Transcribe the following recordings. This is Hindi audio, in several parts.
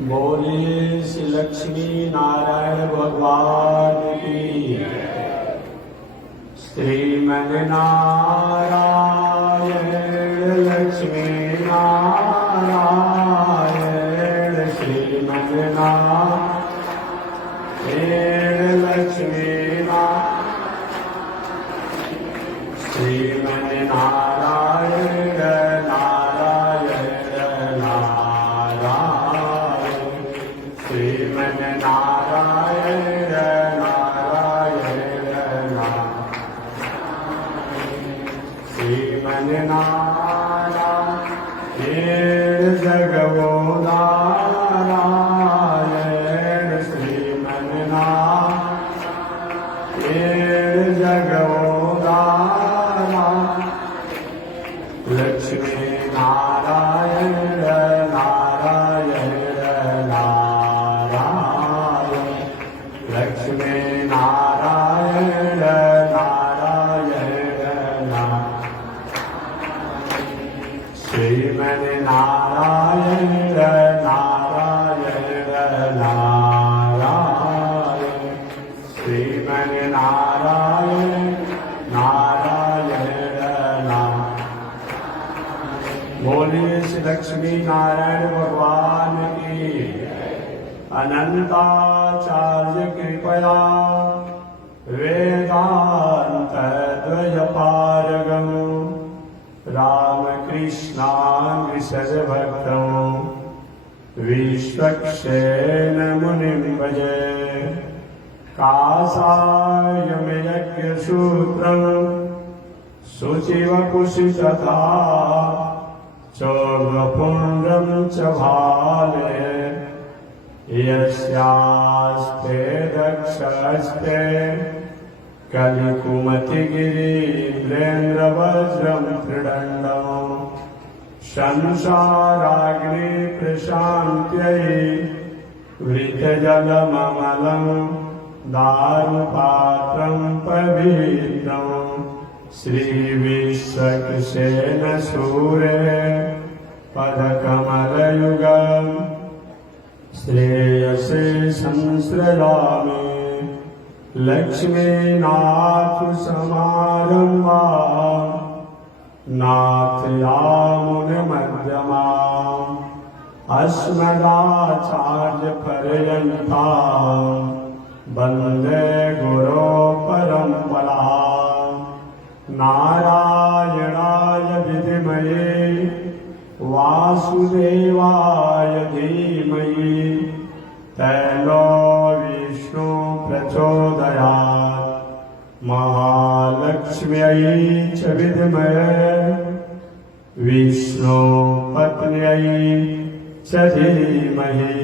बोले श्री लक्ष्मी नारायण भगवान की। श्रीमन नारायण लक्ष्मी नारायण श्रीमन नारायण लक्ष्मी श्रीमन नारायण नारायण नारायण श्रीमन नारायण नारायण श्रीमन नारायण जगवो नारायण श्रीमन नारायण जगवो लक्ष्मी नारायण नारायण नारायण लक्ष्मी नारायण नारायण श्रीमन नारायण नारायण नारायण श्रीमन नारायण नारायण बोलिए श्री लक्ष्मी नारायण भगवान की। अनंताचार्य कृपया वेदांत द्वयपारगम रामकृष्णांग्रिसज भक्तम विश्वक्षेण मुनिं भजे। कासायम यज्ञ सूत्रम शुचिवकुशितथा चौगपुण्ड्रं च भाले यस्यास्ते दक्षस्ते कलिकुमतिगिरीन्द्रेन्द्रवज्रं त्रिदण्डं संसाराग्नि प्रशान्त्यै वृतजलममलं दारुपात्रं पवित्रम् श्रीविश्वक्सेन सूरे पदकमलयुगं श्रेयसे संश्रयामि लक्ष्मीनाथसमारम्भां नाथयामुनमध्यमाम् अस्मदाचार्यपर्यन्तां वन्दे गुरोपरम्पराम्। नारायणाय विद्महे वासुदेवाय धीमहि तन्नो विष्णु प्रचोदयात्। महालक्ष्म्यै च विद्महे विष्णुपत्न्यै च धीमहि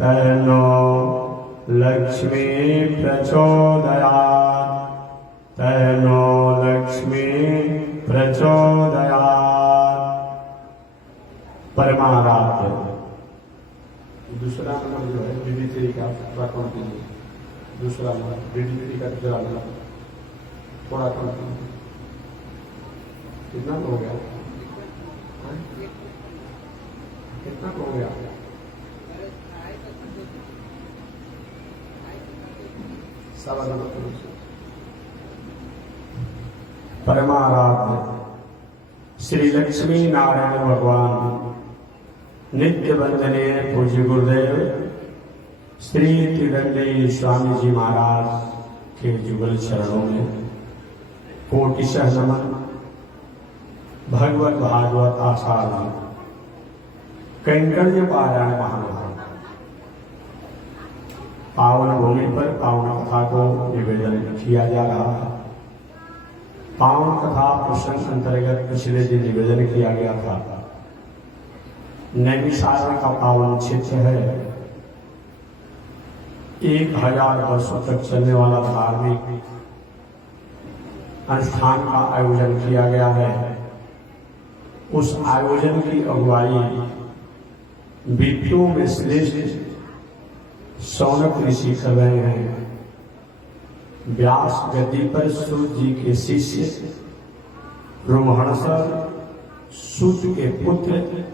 तन्नो लक्ष्मी प्रचोदयात्। तन्नो लक्ष्मी प्रचोदयात्। परमाराध्य दूसरा नंबर जो है विविधि का प्रार्थना कीजिए। दूसरा नंबर विविधि का जरा थोड़ा कम कितना हो गया? कितना हो गया? सवा नंबर परमाराध्य श्री लक्ष्मी नारायण भगवान नित्य वंदनीय पूज्य गुरुदेव श्री त्रिदंडी स्वामी जी महाराज के जुगल चरणों में कोटिशः नमन। भगवत भागवत आषाढ़ कैंकर्य पारायण महानुभाव पावन भूमि पर पावन कथा को निवेदन किया जा रहा है। पावन कथा प्रसंग अंतर्गत पिछले दिन निवेदन किया गया था। नैमिषारण्य का पावन क्षेत्र है। 1000 वर्षों तक चलने वाला धार्मिक अनुष्ठान का आयोजन किया गया है। उस आयोजन की अगुवाई विद्यों में श्रेष्ठ शौनक ऋषि कर रहे हैं। व्यास गद्दी पर सूत जी के शिष्य रोमहर्षण सूत के पुत्र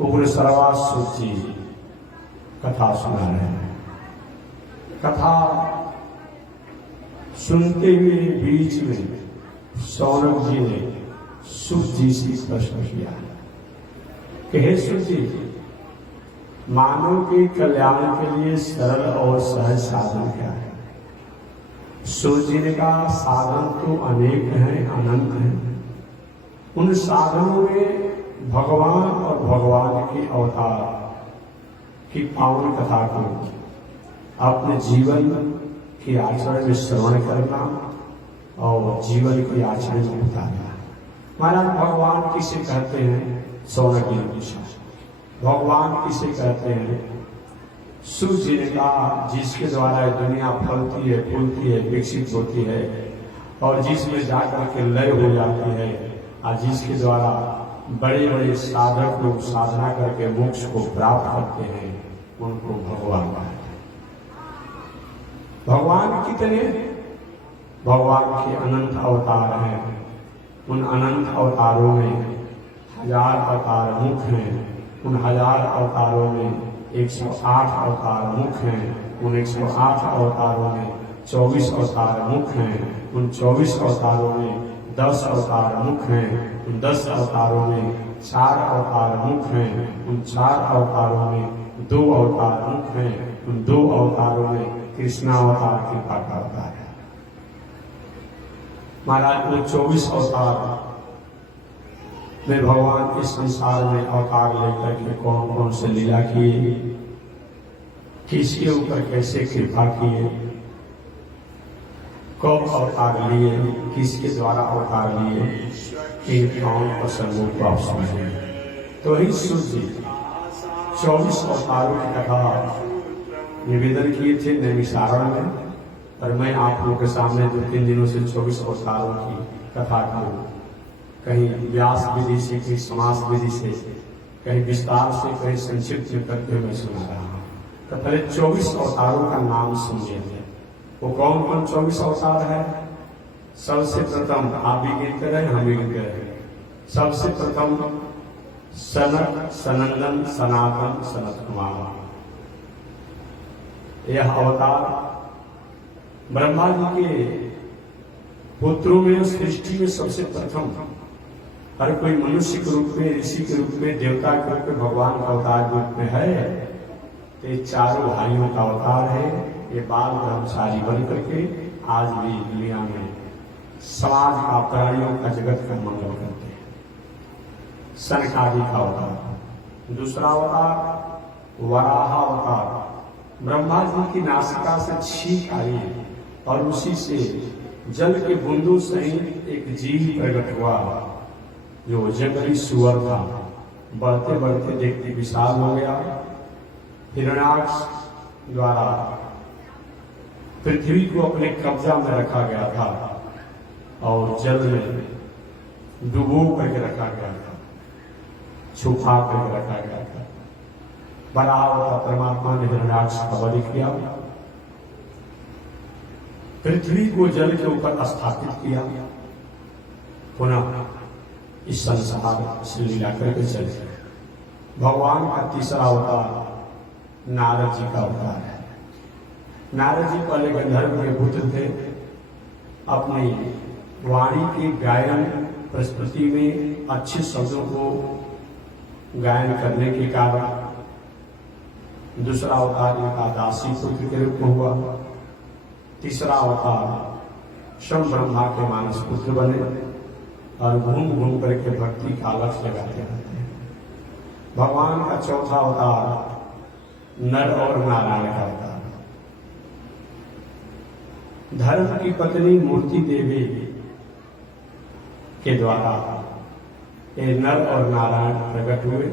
उग्र सर्वासुत जी कथा सुना रहे हैं। कथा सुनते हुए बीच में सौनक जी ने सुख जी से प्रश्न किया कि हे सुख जी, मानव के कल्याण के लिए सरल और सहज साधन क्या है? सुख जी ने कहा, साधन तो अनेक हैं, अनंत हैं। उन साधनों में भगवान और भगवान के अवतार की पावन कथा को अपने जीवन के आचरण में श्रवण करना और जीवन के आचरण में उतारना। महाराज, भगवान किसे कहते हैं? सौनक जी ने पूछा, भगवान किसे कहते हैं? सूर्य जी ने कहा, जिसके द्वारा दुनिया फलती है, फूलती है, विकसित होती है और जिसमें जाकर के लय हो जाती है, और जिसके द्वारा बड़े बड़े साधक लोग साधना करके मोक्ष को प्राप्त करते हैं, उनको भगवान कहते हैं। भगवान कितने? भगवान के अनंत अवतार हैं। उन अनंत अवतारों में 1000 अवतार मुख हैं। उन 1000 अवतारों में 108 अवतार मुख हैं। उन 108 अवतारों में 24 अवतार मुख हैं। उन 24 अवतारों में 10 अवतार मुख हैं। उन 10 अवतारों में 4 अवतार मुख हैं। उन 4 अवतारों में 2 अवतार मुख हैं। उन 2 अवतारों में कृष्णावतार कृपा का अवतार है। महाराज, वो 24 अवतार में भगवान इस संसार में अवतार लेकर के कौन कौन से लीला किए, किसके ऊपर कैसे कृपा किए, कब अवतार लिए, किसके द्वारा अवतार लिए, इन कौन प्रसंगों को आप समझें। तो ही सूर्य 24 अवतारों की कथा निवेदन किए थे नैमिषारण्य में, और मैं आप लोगों के सामने 2-3 दिनों से 24 अवतारों की कथा को कहीं व्यास विधि से, कहीं समास विधि से, कहीं विस्तार से, कहीं संक्षिप्त में करके मैं सुना रहा हूँ। तो पहले 24 अवतारों का नाम सुनिए थे। वो कौन कौन 24 अवतार है? सबसे प्रथम, आप भी गिनते रहे, हम भी गिनते रहे। सबसे प्रथम सनक, सनंदन, सनातन, सनत कुमार। यह अवतार ब्रह्मा जी के पुत्रों में, सृष्टि में सबसे प्रथम, हर कोई मनुष्य के रूप में, ऋषि के रूप में, देवता के रूप में, भगवान का अवतार रूप में है। तो ये चारों भाइयों का अवतार है। ये बाल ब्रह्मचारी बन करके आज भी दुनिया में समाज का, प्राणियों का, जगत का मंगल करते हैं। सनकादि का अवतार। दूसरा अवतार वराह अवतार। ब्रह्मा जी की नासिका से छींक आई और उसी से जल के बूंदों सहित एक जीव प्रकट हुआ, जो जंगली सुअर था। बढ़ते बढ़ते देखते विशाल हो गया। हिरण्याक्ष द्वारा पृथ्वी को अपने कब्जा में रखा गया था और जल में डुबो करके रखा गया था, छुपा करके रखा गया था। बड़ा होता परमात्मा ने हिरण्याक्ष का वध किया, पृथ्वी को जल के ऊपर स्थापित किया, पुनः इस संसार से लीला करके चले। भगवान का तीसरा अवतार नारद जी का अवतार है। नारद जी पहले गंधर्व के पुत्र थे। अपनी वाणी की गायन प्रस्तुति में अच्छे शब्दों को गायन करने के कारण दूसरा अवतार इनका दासी पुत्र के रूप में हुआ। तीसरा अवतार स्वयं ब्रह्मा के मानस पुत्र बने और घूम घूम करके भक्ति का लक्ष्य लगाते रहते हैं। भगवान का चौथा अवतार नर और नारायण का अवतार। धर्म की पत्नी मूर्ति देवी के द्वारा ये नर और नारायण प्रकट हुए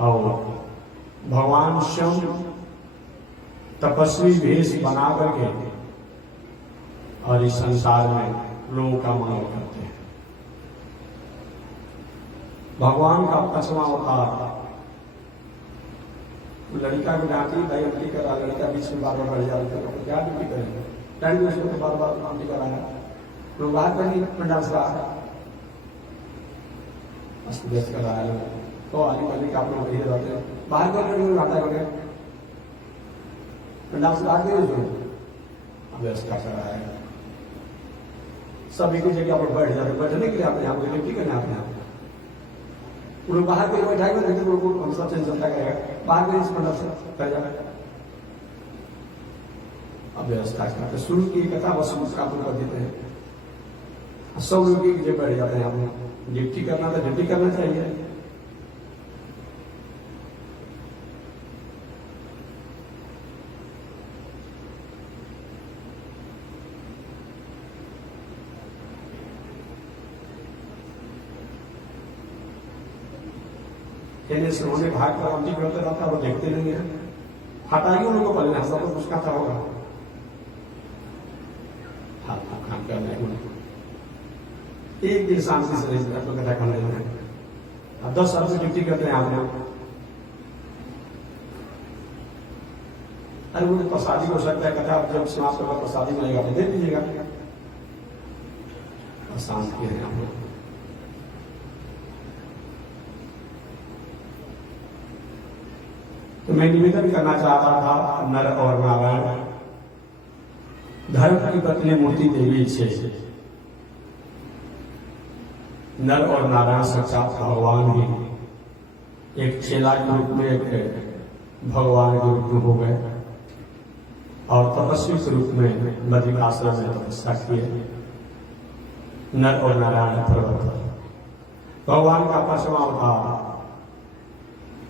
और भगवान स्वयं तपस्वी वेश बना करके और इस संसार में लोगों का मंगल करते हैं। भगवान का 5वां अवतार लड़का को डांटी, भाई उल्टी करा, लड़का बीच में बार बार बढ़ जाता है, क्या ड्यूटी करेंगे? टाइम में उसको बार बार उल्टी कराया, लोग बाहर करनी पंडाल से अस्त व्यस्त कराया, तो आने वाले आप लोग वही रहते हैं, बाहर कर रहे हैं, आता कर पंडाल से आगे जो व्यवस्था करा है, सब एक ही जगह पर बैठ जाते, बैठने के लिए अपने आप ड्यूटी करना अपने आप। उन्हें बाहर कोई बैठाएगा नहीं तो उनको हम सब चलता करेगा, बाहर में इस पंडाल से कर जाएगा। अब व्यवस्था करते शुरू की कथा बस काम कर देते हैं, सब लोग एक जगह बैठ जाते हैं। अपने ड्यूटी करना तो ड्यूटी करना चाहिए। कहने से उन्होंने भाग कर राम जी करते रहता, वो देखते नहीं है, हटाइए उन लोगों को पहले हंसा तो उसका था होगा हाथ को काम करने एक दिन शांति से नहीं कथा करने हैं। अब 10 साल से ड्यूटी करते हैं आप लोग। अरे वो प्रसादी हो सकता है कथा जब समाप्त होगा प्रसादी मिलेगा तो दे दीजिएगा। शांति है आप लोग। तो मैं निवेदन करना चाहता था, नर और नारायण धर्म की पत्नी मूर्ति देवी से नर और नारायण साक्षात भगवान ही एक चेला के रूप में एक भगवान के रूप में हो गए और तपस्वी के रूप में बद्रिकाश्रम में तपस्या किए। नर और नारायण पर्वत भगवान का 5वां अवतार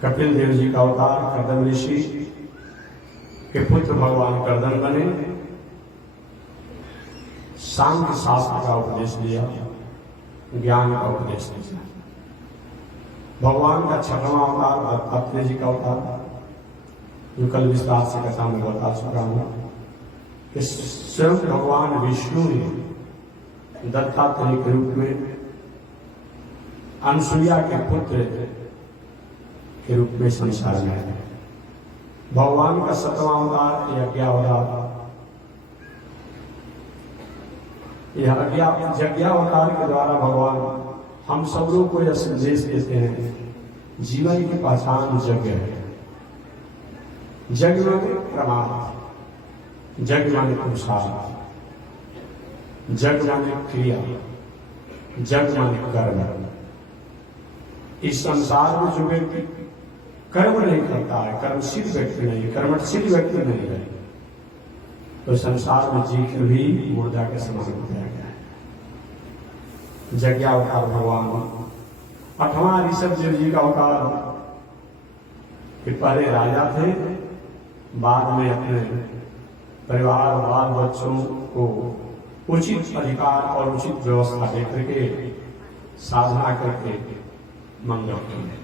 कपिल देव जी का अवतार कर्दम ऋषि के पुत्र भगवान कर्दम बने, सांख्य शास्त्र का उपदेश दिया, ज्ञान का उपदेश दिया। भगवान का 6वां अवतार अत्रे जी का अवतार, जो कल विस्तार से कथा में बता चुका हूं कि स्वयं भगवान विष्णु ने दत्तात्रेय के रूप में अनसुईया के पुत्र के रूप में संसार में है। भगवान का 7वां अवतार यज्ञावतार, यह यज्ञावतार के द्वारा भगवान हम सब लोग को यह संदेश देते हैं, जीवन की पहचान यज्ञ है। यज्ञ माने प्रमाण, यज्ञ माने पुरुषार्थ, यज्ञ माने क्रिया, यज्ञ माने कर्म। इस संसार में जो व्यक्ति कर्म नहीं करता है, कर्मशील व्यक्ति नहीं, कर्मशील व्यक्ति नहीं है, तो संसार में जी के भी मुर्दा के समान हो गया है। यज्ञावतार भगवान 8वां ऋषभ देव जी का अवतार कि पहले राजा थे, बाद में अपने परिवार बाल बच्चों को उचित अधिकार और उचित व्यवस्था देकर के साधना करके मंगल किए।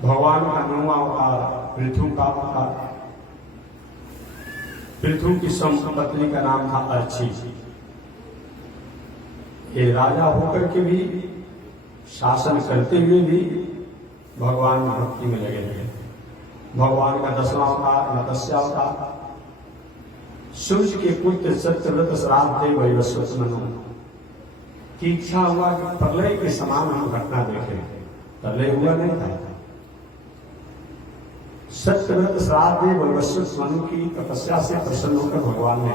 भगवान का 9वां अवतार पृथु का अवतार, पृथु की पत्नी का नाम था अर्ची। ये राजा होकर के भी शासन करते हुए भी भगवान भक्ति में लगे रहे। भगवान का 10वां अवतार मत्स्य अवतार, सूर्य के पुत्र सत्यव्रत श्राद्ध देव वैवस्वत मनु की इच्छा हुआ कि प्रलय के समान हम घटना देखें, प्रलय हुआ नहीं था। सत्यव्रत श्राद्ध देव वैवस्वत मनु की तपस्या से प्रसन्न होकर भगवान ने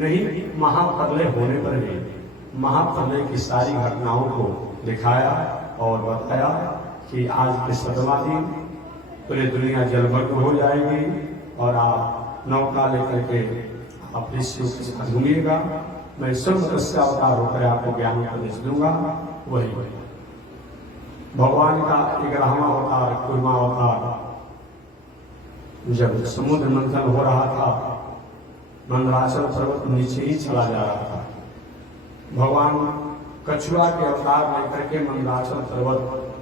नहीं महाप्रलय होने पर भी महाप्रलय की सारी घटनाओं को दिखाया और बताया कि आज के 7वां दिन पूरी दुनिया जलमग्न हो जाएगी और आप नौका लेकर के अपने शिव के साथ घूमिएगा। मैं सब मत्स्य अवतार होकर आपको ज्ञान उपदेश दूंगा। वही भगवान का 11वां अवतार कूर्मा अवतार, जब समुद्र मंथन हो रहा था, मंदराचल पर्वत नीचे ही चला जा रहा था, भगवान कछुआ के अवतार लेकर के मंदराचल पर्वत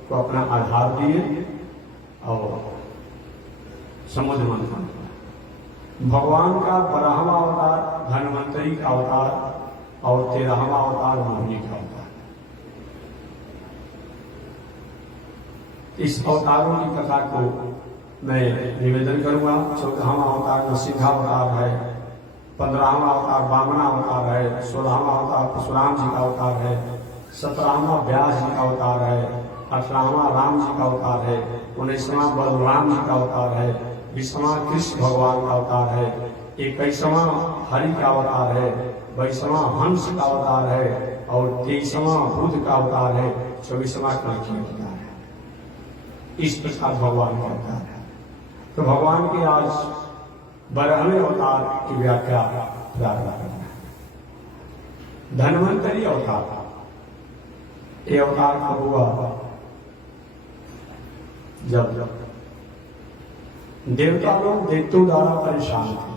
को अपना आधार दिए और समुद्र मंथन। भगवान का 12वां अवतार धन्वंतरी का अवतार और 13वां अवतार मोहिनी का अवतार। इस अवतारों की कथा को मैं निवेदन करूंगा। 14वां अवतार नरसिंह अवतार है, 15वां अवतार वामना अवतार है, 16वां अवतार परशुराम जी का अवतार है, 17वां व्यास जी का अवतार है, 18वां राम जी का अवतार है, 19वां बलराम जी का अवतार है, 20वां कृष्ण भगवान का अवतार है, 21वां हरि का अवतार है, 22वां हंस का अवतार है और 23वां बुद्ध का अवतार है, 24वां कल्कि अवतार है। इस प्रकार भगवान का अवतार है। तो भगवान के आज 12वें अवतार की व्याख्या प्रारंभ करना है। धन्वंतरी अवतार, ये अवतार कब हुआ? जब देवता लोग दैत्यों द्वारा परेशान थे।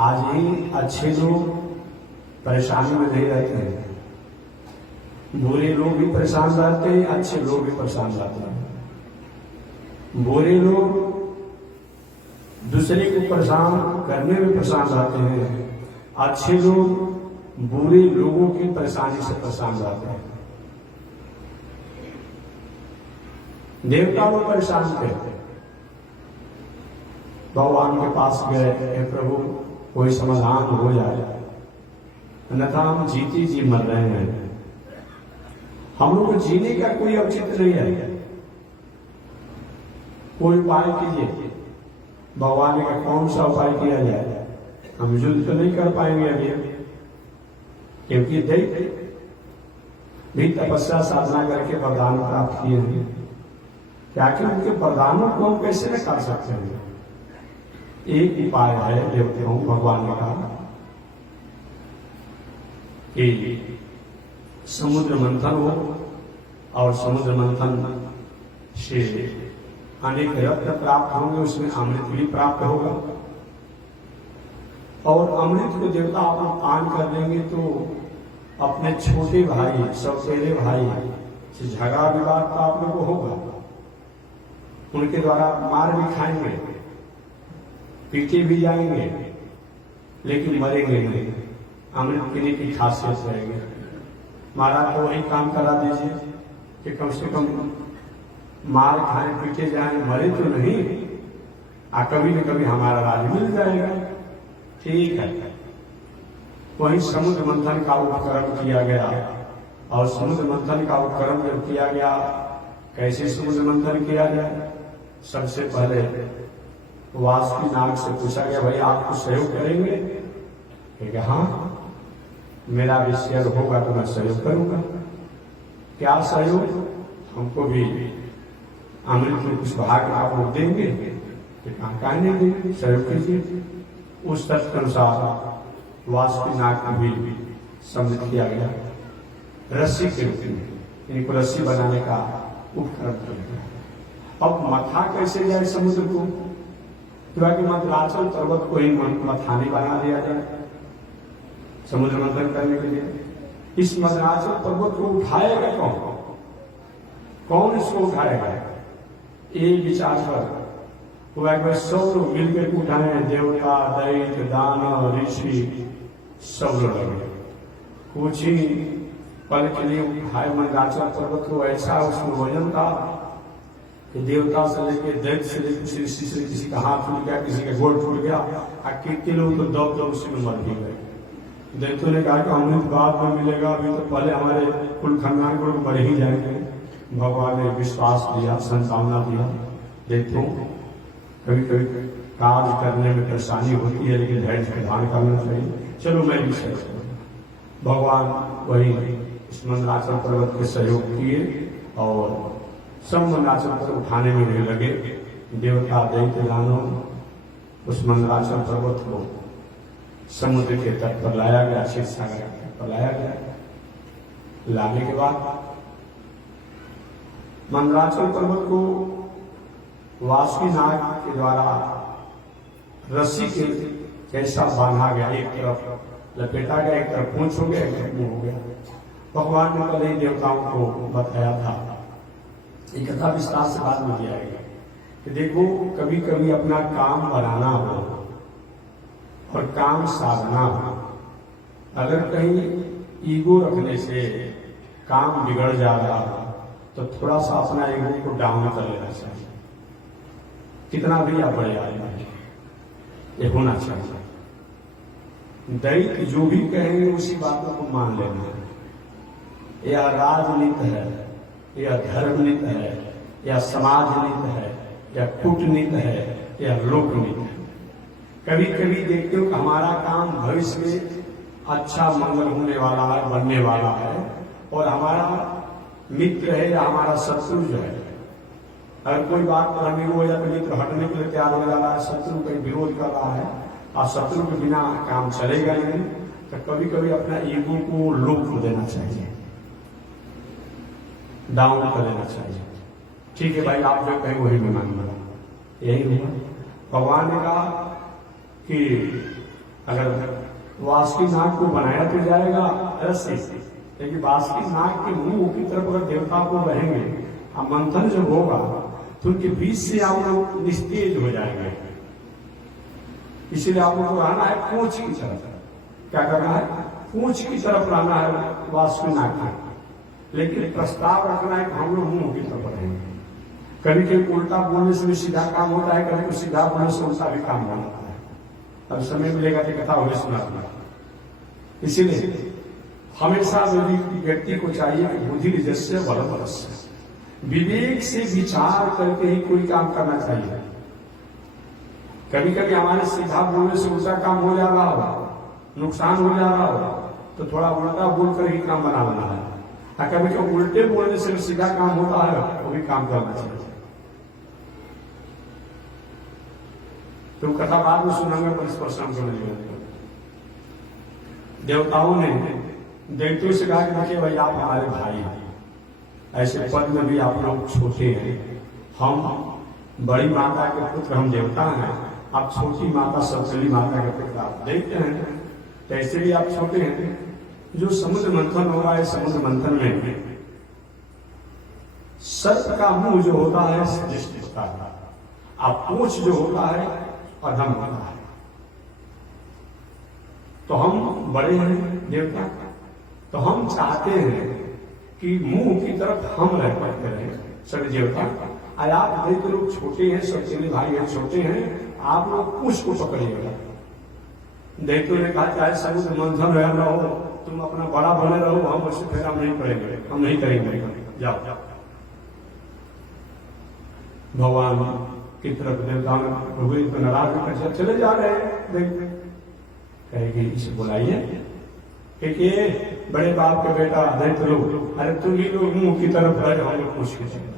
आज ही अच्छे लोग परेशानी में नहीं रहते हैं, बुरे लोग भी परेशान रहते हैं, अच्छे लोग भी परेशान रहते हैं। बुरे लोग दूसरे को परेशान करने में परेशान रहते हैं, अच्छे लोग बुरे लोगों की परेशानी से परेशान रहते हैं। देवता लोग परेशान थे, भगवान के पास गए, हे प्रभु कोई समाधान हो जाए, अन्यथा हम जीते जी मर रहे हैं, हम लोग को जीने का कोई औचित्य नहीं है, कोई उपाय कीजिए। भगवान ने कहा कौन सा उपाय किया जाए? हम युद्ध तो नहीं कर पाएंगे अभी, क्योंकि दैत्य भी तपस्या साधना करके वरदान प्राप्त किए हैं। क्या कि उनके वरदानों को हम कैसे न कर सकते हैं? एक उपाय है देवताओं, भगवान ने कहा कि समुद्र मंथन हो और समुद्र मंथन से अनेक रत्न प्राप्त होंगे, उसमें अमृत भी प्राप्त होगा और अमृत को देवता आप लोग पान कर देंगे तो अपने छोटे भाई, सौतेले भाई से झगड़ा विवाद तो आप लोगों को होगा, उनके द्वारा मार भी खाएंगे, पीटे भी जाएंगे, लेकिन मरेंगे नहीं। अमृत पीने की खासियत रहेगी। महाराज को वही काम करा दीजिए कि कम से कम मार खाए, पीटे जाए, मरे तो नहीं, कभी न कभी हमारा राज मिल जाएगा। ठीक है। वही समुद्र मंथन का उपकरण किया गया और समुद्र मंथन का उपकरण जब किया गया, कैसे समुद्र मंथन किया जाए? सबसे पहले वासुकीनाग से पूछा गया, भाई आपको सहयोग करेंगे? कि हाँ, मेरा भी सहयोग होगा तो मैं सहयोग करूंगा। क्या सहयोग? हमको भी अमृत में कुछ भाग आप लोग देंगे? कहा नहीं देंगे, सहयोग कीजिए। उस तथ्य के अनुसार वासुकीनाग को भी सम्मिलित किया गया, रस्सी के रूप में इनको रस्सी बनाने का उपकरण किया गया। अब मथा कैसे जाए समुद्र को? क्योंकि मंदराचल पर्वत को ही मथानी बना दिया जाए समुद्र मंथन करने के लिए। इस मंदराचल पर्वत को उठाएगा कौन? कौन इसको उठाएगा? एक विचार पर हुआ, सब लोग मिलकर उठाए, देवता, दैत्य, दानव, ऋषि, सब लोग लगे। कुछ ही पल के लिए उठाए मंदराचल पर्वत को, ऐसा उसमें वजन था कि देवता से लेके दैत्य से लेकर ऋषि से किसी का हाथ टूट गया, किसी का गोड़ टूट गया, कितने लोग तो दब दब उसी में मर भी गए। दैत्यों ने कहा कि अमृत बाद में मिलेगा, अभी तो पहले हमारे कुल खानदान को लोग मर ही जाएंगे। भगवान ने विश्वास दिया, संभावना दिया। दैत्यों कभी कभी कार्य करने में परेशानी होती है, लेकिन धैर्य प्रदान करना चाहिए। चलो मैं भी सहयोग करूँ। भगवान वही इस मंदराचल पर्वत के सहयोग किए और सब मंदराचल पर उठाने में भी लगे। देवता, दैत्य, दानव उस मंदराचल पर्वत को समुद्र के तट पर लाया गया, क्षीर सागर के तट पर लाया गया। लाने के बाद मंदराचल पर्वत को वासुकीनाग के द्वारा रस्सी के जैसा बांधा गया, एक तरफ लपेटा गया, एक तरफ पूंछ हो गया, एक तरफ मुंह हो गया। भगवान ने पहले ही देवताओं को बताया था, ये कथा विस्तार से बाद में दिया गया कि देखो कभी कभी अपना काम बनाना हो और काम साधना हो, अगर कहीं ईगो रखने से काम बिगड़ जा रहा हो तो थोड़ा सा अपना ईगो को डाउन कर लेना चाहिए। कितना भी आप बड़े आदमी, ये होना चाहिए। दैत्य जो भी कहेंगे उसी बातों को मान लेना है। यह राजनीति है, यह धर्मनीति है, यह समाजनीति है, या कूटनीति है या लोकनीति है। कभी कभी देखते हो कि हमारा काम भविष्य में अच्छा मंगल होने वाला है, बनने वाला है, और हमारा मित्र है या हमारा शत्रु जो है, अगर कोई बात करनी हो या तो मित्र हटने के लिए तैयार हो जा रहा है, शत्रु का विरोध कर रहा है, और शत्रु के बिना काम चलेगा ही नहीं, तो कभी कभी अपना ईगो को लो कर देना चाहिए, डाउन कर देना चाहिए। ठीक है भाई, आप जो कहें वही मैं मानूंगा, यही हुआ। भगवान ने कहा कि अगर वासुकी नाग को बनाया तो जाएगा रस्सी से, लेकिन वासुकी नाग के मुंह की तरफ अगर देवता को बहेंगे और मंथन जब होगा तो उनके बीच से आप लोग निस्तेज हो जाएंगे। इसीलिए आप लोग को रहना है पूंछ की तरफ। क्या करना है? पूंछ की तरफ रहना है वासुकी नाग का, लेकिन प्रस्ताव रखना है कि हम लोग मुंह की तरफ रहेंगे। कभी कभी उल्टा बोलने से भी सीधा काम होता है, कभी सीधा बोलने से उल्टा भी काम होता है। अब समय मिलेगा तो कथा होगी सुना। इसीलिए हमेशा व्यक्ति को चाहिए कि बुद्धि निजस्य बलवस्य, विवेक से विचार करके ही कोई काम करना चाहिए। कभी कभी हमारे सीधा बोलने से उल्टा काम हो जा रहा होगा, नुकसान हो जा रहा होगा, तो थोड़ा उल्टा बोलकर ही काम बनाना है। कभी कभी उल्टे बोलने से सीधा काम होता है, वो भी काम करना चाहिए। तो कथा बाद में सुनांगे, पर इस पर समझ। देवताओं ने दैत्यों से कहा कि देखिए भाई, आप हमारे भाई हैं, ऐसे पद में भी आप लोग छोटे हैं, हम बड़ी माता के पुत्र, हम देवता हैं, आप छोटी माता सबसे माता के पुत्र, आप देखते हैं तो ऐसे भी आप छोटे हैं। जो समुद्र मंथन हो रहा है, समुद्र मंथन में सर्प का मुंह जो होता है श्रेष्ठ होता है, आप पूंछ जो होता है अधम होता है। तो हम बड़े हैं देवता, तो हम चाहते हैं कि मुंह की तरफ हम रह पाते रहे सभी देवता। आप देख लोग छोटे हैं, सबसे भाई हैं, छोटे हैं, आप लोग पूंछ को पकड़िएगा। दैत्यों ने कहा चाहे समुद्र मंथन रहना हो, तुम अपना बड़ा बने रहो, हम उससे फिर हम नहीं करेंगे, हम नहीं करेंगे, जाओ। भगवान की तरफ देवताओं हुए तो नाराज होकर चले जा रहे हैं। कहेगी इसे बुलाइए कि ये बड़े बाप के बेटा दैत्य लोग, अरे तुम ही लोग मुंह की तरफ रहे, हम लोग पूछ के चले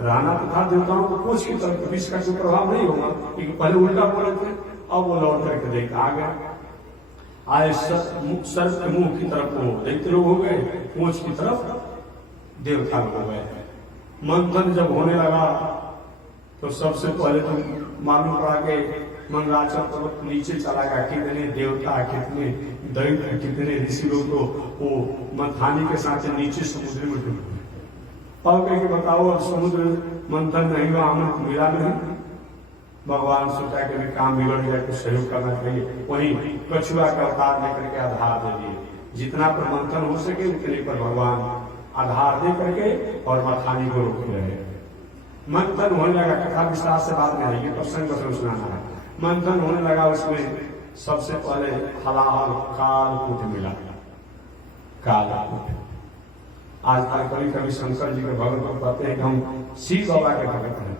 राना तो था देवताओं को पूछ की तरफ, कभी इसका कोई प्रभाव नहीं होगा, क्योंकि पहले उल्टा बोले थे, अब वो लौट करके देख आ गया। आए सर्प के मुंह की तरफ वो दैत्य लोग हो गए, पूंछ की तरफ देवता लोग हो गए। मंथन जब होने लगा तो सबसे पहले तो मालूम पड़ा कि मंगलाचल पर्वत नीचे चला गया, कितने देवता, कितने दैत्य, कितने ऋषि लोग तो वो मंथानी के साथ नीचे समुद्र में डूब गए। और कह के बताओ, अब समुद्र मंथन नहीं हुआ, अमृत मिला नहीं। भगवान सोचा कि काम बिगड़ गया, कुछ सहयोग करना चाहिए, वहीं कछुआ का अवतार लेकर के आधार दे दिए। जितना पर मंथन हो सके उतने पर भगवान आधार दे करके और मथानी को रोक रहे। मंथन होने लगा, कथा विस्तार से बात में आएगी, प्रसंग को सुनाना है। मंथन होने लगा, उसमें सबसे पहले हलाहल कालकूट मिला। कालकूट आजकल कभी कभी शंकर जी के भगत कहते हैं कि हम शिव बाबा के भगत हैं।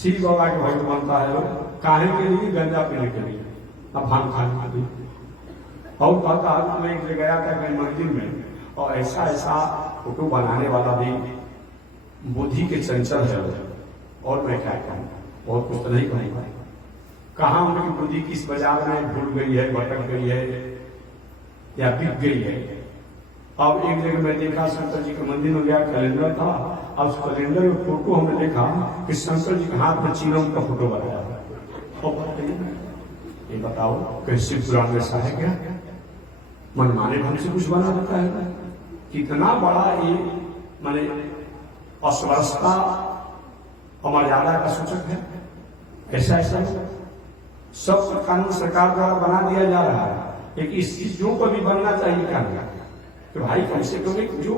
शिव बाबा के भगत बनता है लोग काहे के लिए? गंजा पीने के लिए, अब भांग खाने के लिए। और कहता है मैं एक गया था कहीं मंदिर में, और ऐसा ऐसा फोटो बनाने वाला भी बुद्धि के चंचल है, और मैं क्या कहूँ, और कुछ तो नहीं कहूँगा। कहाँ उनकी बुद्धि किस बाजार में भूल गई है, भटक गई है या बिक गई है। अब एक जगह मैं देखा शंकर जी के मंदिर में गया, कैलेंडर था, और उस कैलेंडर में फोटो हमने देखा कि शंकर जी के हाथ में चीरम का फोटो बनाया है। ये बताओ कैसे पुराण में ऐसा है क्या? मनमाने ढंग से कुछ बना देता है। कितना बड़ा ये माने अस्वस्थता और मर्यादा का सूचक है। ऐसा ऐसा सब कानून सरकार द्वारा बना दिया जा रहा है, लेकिन इस चीजों को भी बनना चाहिए क्या? तो भाई कम से कम एक जो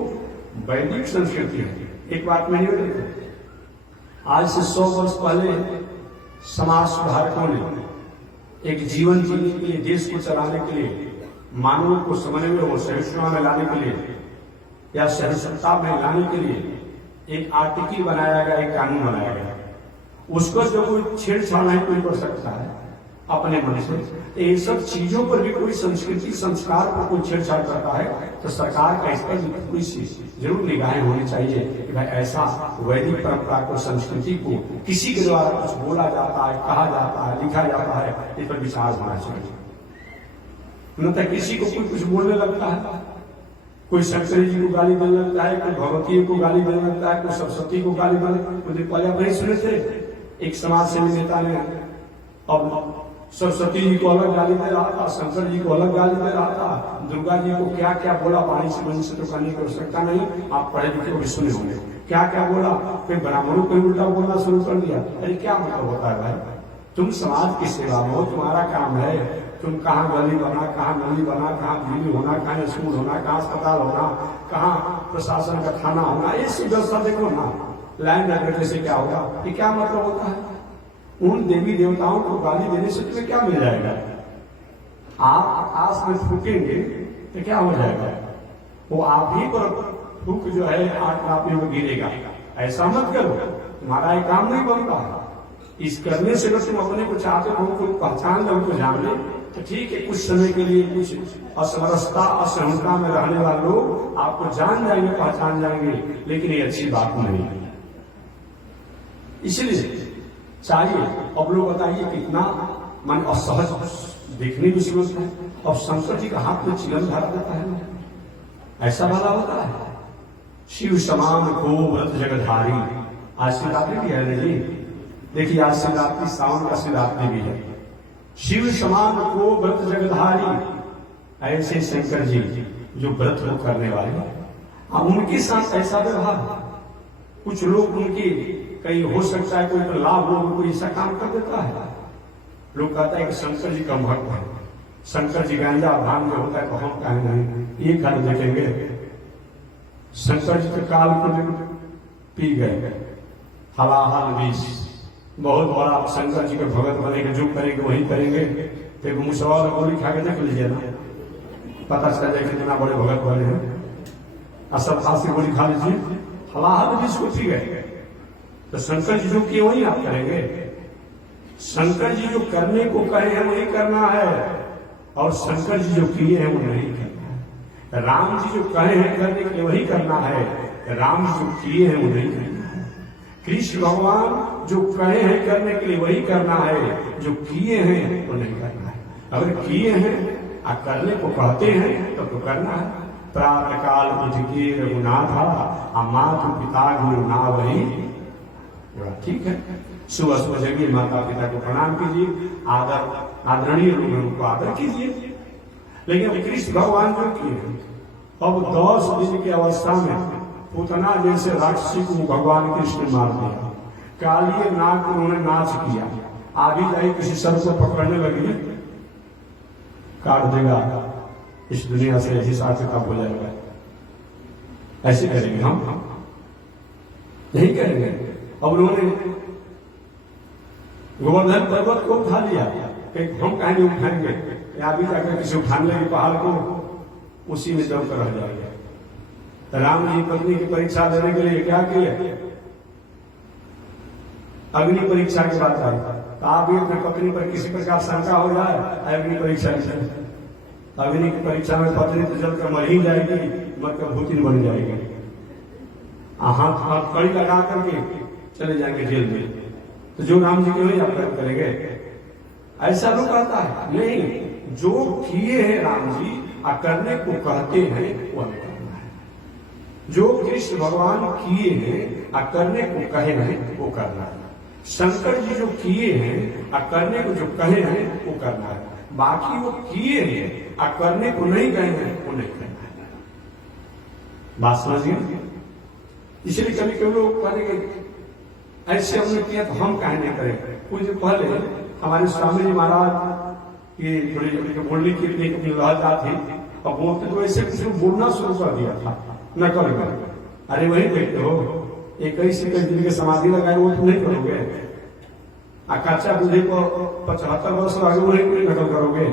वैदिक संस्कृति है, एक बात मैंने देखी, आज से 100 वर्ष पहले समाज सुधारकों ने एक जीवन जीने के लिए, देश को चलाने के लिए, मानवों को समन्वय और सहिष्णुता में लाने के लिए या सहिष्णुता में लाने के लिए एक आर्टिकल बनाया गया, एक कानून बनाया गया, उसको जो कोई छेड़छाड़ नहीं कोई कर सकता है अपने मन से। तो ये सब चीजों पर भी कोई संस्कृति संस्कार पर कोई छेड़छाड़ करता है तो सरकार का इस पर कोई जरूर निगाहें होनी चाहिए कि भाई ऐसा वैदिक परंपरा को, संस्कृति को किसी के द्वारा कुछ बोला जाता है, कहा जाता है, लिखा जाता है, इस पर विचार होना चाहिए। न तो किसी को कोई कुछ बोलने लगता है, कोई शंकर जी को गाली देने लगता है, कोई भगवती को गाली देने लगता है, कोई सरस्वती को गाली देने लगता है। कुछ दिन पहले आप नहीं सुने थे, एक समाज सेवी नेता ने अब सरस्वती जी को अलग गाली दे रहा था, शंकर जी को अलग गाली दे रहा था, दुर्गा जी को क्या क्या बोला, पानी से मंच से तो करने की आवश्यकता नहीं, आप पढ़े लिखे को भी सुने होंगे, क्या क्या बोला। फिर ब्राह्मणों को उल्टा बोलना शुरू कर दिया। अरे क्या मतलब होता है भाई, तुम समाज की सेवा में हो, तुम्हारा काम है, तुम कहाँ गली बना, कहाँ नली बना, कहाँ बिजली होना, कहाँ स्कूल होना, कहाँ अस्पताल होना, कहाँ प्रशासन का थाना होना, ये सब व्यवस्था देखो ना। लाइन लगने से क्या होगा, ये क्या मतलब होता है? उन देवी देवताओं को गाली देने से तुम्हें क्या मिल जाएगा? आप आस में फूकेंगे तो क्या हो जाएगा? वो आप ही पर फूक जो है आग कांपने में गिरेगा। ऐसा मत करो, तुम्हारा ये काम नहीं बनता। इस करने से अगर तुम अपने को चाहते हो, उनको पहचान लो, उनको जान ले, तो ठीक है, कुछ समय के लिए कुछ असमरसता असहनता में रहने वाले लोग आपको जान जाएंगे, पहचान जाएंगे, लेकिन ये अच्छी बात नहीं है। इसलिए चाहिए, अब लोग बताइए कितना मन असहज देखने की जरूरत है। अब शंकर जी का हाथ में चिलम धरा देता है, ऐसा वाला होता है। शिव समान को व्रत जगधारी, आज शिवरात्रि भी है जी, देखिए आज शिवरात्रि, सावन का शिवरात्रि भी है। शिव समान को व्रत जगधारी, ऐसे शंकर जी जो व्रत को करने वाले, अब उनके साथ ऐसा व्यवहार, कुछ लोग उनके कहीं हो सकता है कोई लाभ लोग कोई ऐसा काम कर देता है। लोग कहता है कि शंकर जी का भक्त है, शंकर जी गांजा भांग में होता है तो हम कहें नहीं, ये कर देखेंगे। शंकर जी के काल को पी गए हलाहल विष, बहुत बड़ा शंकर जी के भगत बनेंगे, जो करेंगे वही करेंगे। फिर मुसवा गोली खा के देख लीजिए ना, पता चल जाए कितना बड़े भगत बने हैं। असर खांसी गोली खा लीजिए, हलाहल विष को पी गए। तो शंकर जी जो किए वही आप करेंगे? शंकर जी जो करने को कहे हैं वही करना है, और शंकर जी जो किए हैं वो नहीं करना है। राम जी जो कहे हैं करने के लिए वही करना है, राम जी जो किए हैं वो नहीं करना है। कृष्ण भगवान जो कहे हैं करने के लिए वही करना है, जो किए हैं वो नहीं करना है। अगर किए हैं और करने को कहते हैं तो करना है। प्रातः काल उठ के रघुनाथा, माता पिता गुरु ना वही, ठीक है। सुबह सुबह जगिए, माता पिता को प्रणाम कीजिए, आदरणीय लोग उनको आदर कीजिए। लेकिन अब कृष्ण भगवान जो किए, अब 10 दिन की अवस्था में पूतना जैसे राक्षसी को भगवान कृष्ण मार दिया, कालिए नाग उन्होंने नाच किया, आगे जाए किसी सर को पकड़ने लगी, काट देगा, इस दुनिया से हिसाब किताब हो जाएगा। ऐसे करेंगे हम नहीं करेंगे। अब उन्होंने गोवर्धन पर्वत को उठा लिया, हम कहेंगे उठाएंगे, या अभी जाकर किसी उठाने लगे पहाड़ को, उसी में जम कर रह जाएंगे। तो राम जी पत्नी की परीक्षा देने के लिए क्या किए? अग्नि परीक्षा की बात आई, तो आप भी अपनी पत्नी पर किसी प्रकार शंका हो जाए, अग्नि परीक्षा अग्नि की परीक्षा में पत्नी तो जलकर मर ही जाएगी, मतलब भूतिन बन जाएगी, हाथ कड़ी लगा करके चले जाएंगे जेल में। तो जो राम जी के वही आप करेंगे? ऐसा लोग कहता है नहीं, जो किए हैं राम जी और करने को कहते हैं वो करना है। जो कृष्ण भगवान किए हैं और करने को कहे हैं वो करना है। शंकर जी जो किए हैं और करने को जो कहे हैं वो करना है। बाकी वो किए हैं और करने को नहीं कहे हैं वो नहीं करना है। बात समझिए। इसलिए कभी कभी लोग कहेंगे ऐसे हमने किया तो हम कहे नहीं करें। कुछ दिन पहले हमारे स्वामी जी महाराज ये थोड़ी बोलने की अपनी लहजा थी, और बोलते तो ऐसे किसी को बोलना शुरू कर दिया था, न करोगे, अरे वही देखते हो, एक ऐसी दिन के समाधि लगाए वो तो नहीं करोगे, कच्चा बुद्धि को 75 वर्ष आगे वही नकल करोगे,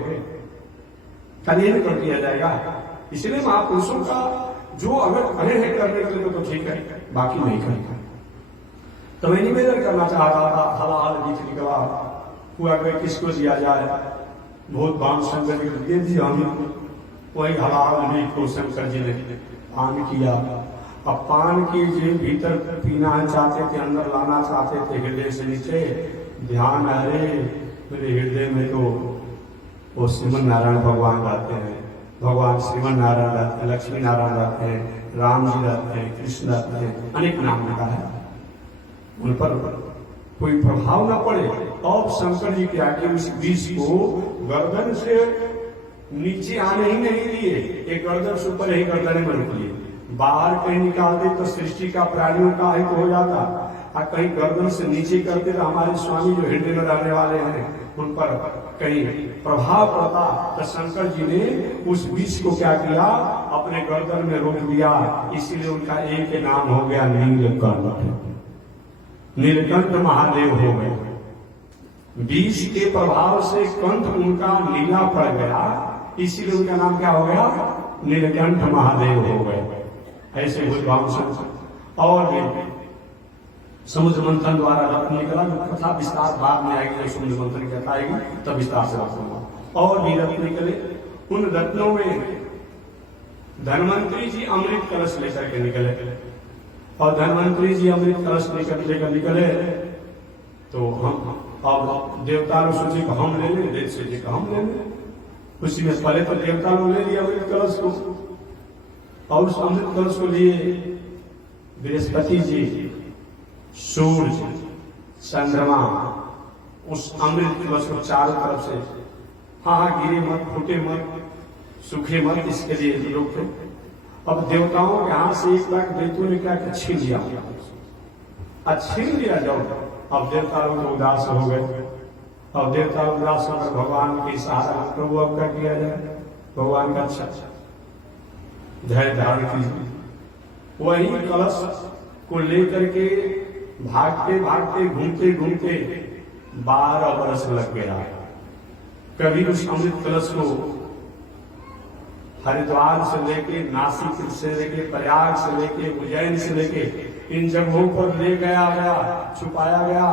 खाली नहीं कर दिया जाएगा। इसलिए महापुरुषों का जो अगर कहे हैं करने के लिए तो ठीक है, बाकी नहीं करता। तो मैं निवेदन करना चाहता था, हलाल लिख निकला हुआ कि किसको दिया जाए, बहुत बाम शंकर जी को दे दिया हम, वही हलाल लिख को शंकर जी ने पान किया। अब पान की जो भीतर पीना चाहते थे, अंदर लाना चाहते थे हृदय से नीचे, ध्यान अरे मेरे हृदय में तो वो श्रीमन नारायण भगवान रहते हैं, भगवान श्रीमन नारायण रहते हैं, लक्ष्मी नारायण रहते हैं, राम जी रहते हैं, कृष्ण रहते हैं, अनेक नाम का है, उन पर कोई प्रभाव न पड़े। अब शंकर जी क्या कि उस विष को गर्दन से नीचे आने ही नहीं दिए, एक गर्दन से ऊपर ही गर्दन में रोक लिए। बाहर कहीं निकालते तो सृष्टि का प्राणियों का हित हो जाता, और कहीं गर्दन से नीचे करते तो हमारे स्वामी जो हृदय में रहने वाले हैं उन पर कहीं प्रभाव पड़ता। तो शंकर जी ने उस विष को क्या किया, अपने गर्दन में रोक दिया, इसीलिए उनका एक नाम हो गया नीलकंठ। नीलकंठ महादेव हो गए। विष के प्रभाव से कंठ उनका नीला पड़ गया, इसीलिए उनका नाम क्या हो गया, नीलकंठ महादेव हो गए। ऐसे भगवान शंकर। और समुद्र मंथन द्वारा रत्न निकला, जो कथा विस्तार बाद में आएगी, जब समुद्र मंथन की कथा आएगी तब विस्तार से बताऊंगा। और भी रत्न निकले, उन रत्नों में धनवंतरी जी अमृत कलश लेकर के निकले, और धनवंतरी जी अमृत कलश लेकर निकले तो हम अब देवता लोग सोचे कि हम ले लें, देव सोचे कि हम ले लें। उसी में पहले तो देवता लोग ले लिए अमृत कलश को, और उस अमृत कलश को लिए बृहस्पति जी, सूर्य, चंद्रमा उस अमृत कलश को चारों तरफ से हाँ गिरे मत, फूटे मत, सूखे मत, इसके लिए लोग थे। अब देवताओं के हाथ से एक लाख दैत्यों ने क्या छीन लिया, छीन लिया जब, अब देवता लोग उदास हो गए। अब देवता लोग उदास होकर भगवान के सहारा, प्रभु अब क्या किया जाए, भगवान का अच्छा धैर्य धारण कीजिए। वही कलश को लेकर के भागते भागते घूमते घूमते 12 वर्ष लग गया। कभी उस अमृत कलश को हरिद्वार से लेके, नासिक से लेके, प्रयाग से लेके, उज्जैन से लेके इन जगहों पर ले गया छुपाया गया।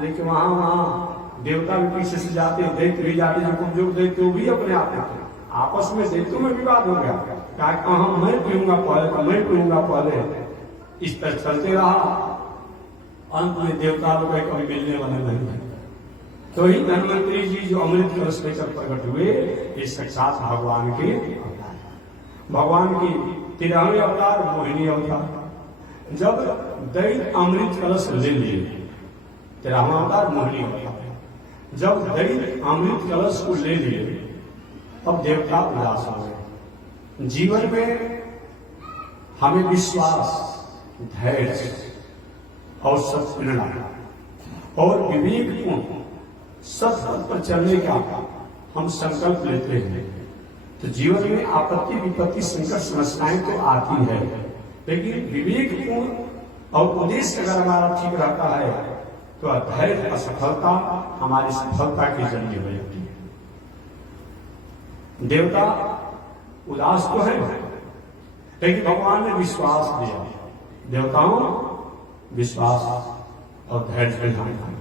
लेकिन वहां देवता भी पीछे से जाते, दैत्य भी जाते, जो कमजोर दैत्य वो भी अपने आते थे। आपस में दैत्यों में विवाद हो गया, कहा मैं पीऊंगा पहले, तो मैं पीऊंगा पहले। इस तरह चलते रहा, अंत में देवता लोग कभी मिलने वाले नहीं है। तो ही धनवंतरी जी जो अमृत कलश लेकर प्रकट हुए, ये साक्षात भगवान के अवतार, भगवान की 13वें अवतार मोहिनी अवतार। जब दैत्य अमृत कलश ले लिए, 13वां अवतार मोहिनी अवतार। जब दैत्य अमृत कलश को ले लिए, अब देवता उदास हो गए। जीवन में हमें विश्वास, धैर्य और सत्प्रेरणा और विवेकपूर्ण सत्पथ पर चलने का हम संकल्प लेते हैं, तो जीवन में आपत्ति विपत्ति संकट समस्याएं तो आती है, लेकिन विवेकपूर्ण और उद्देश्य अगर हमारा ठीक रहता है तो धैर्य असफलता हमारी सफलता की जरिए हो जाती है। देवता उदास तो है, लेकिन भगवान ने विश्वास दिया। देवताओं विश्वास और धैर्य दिखाया।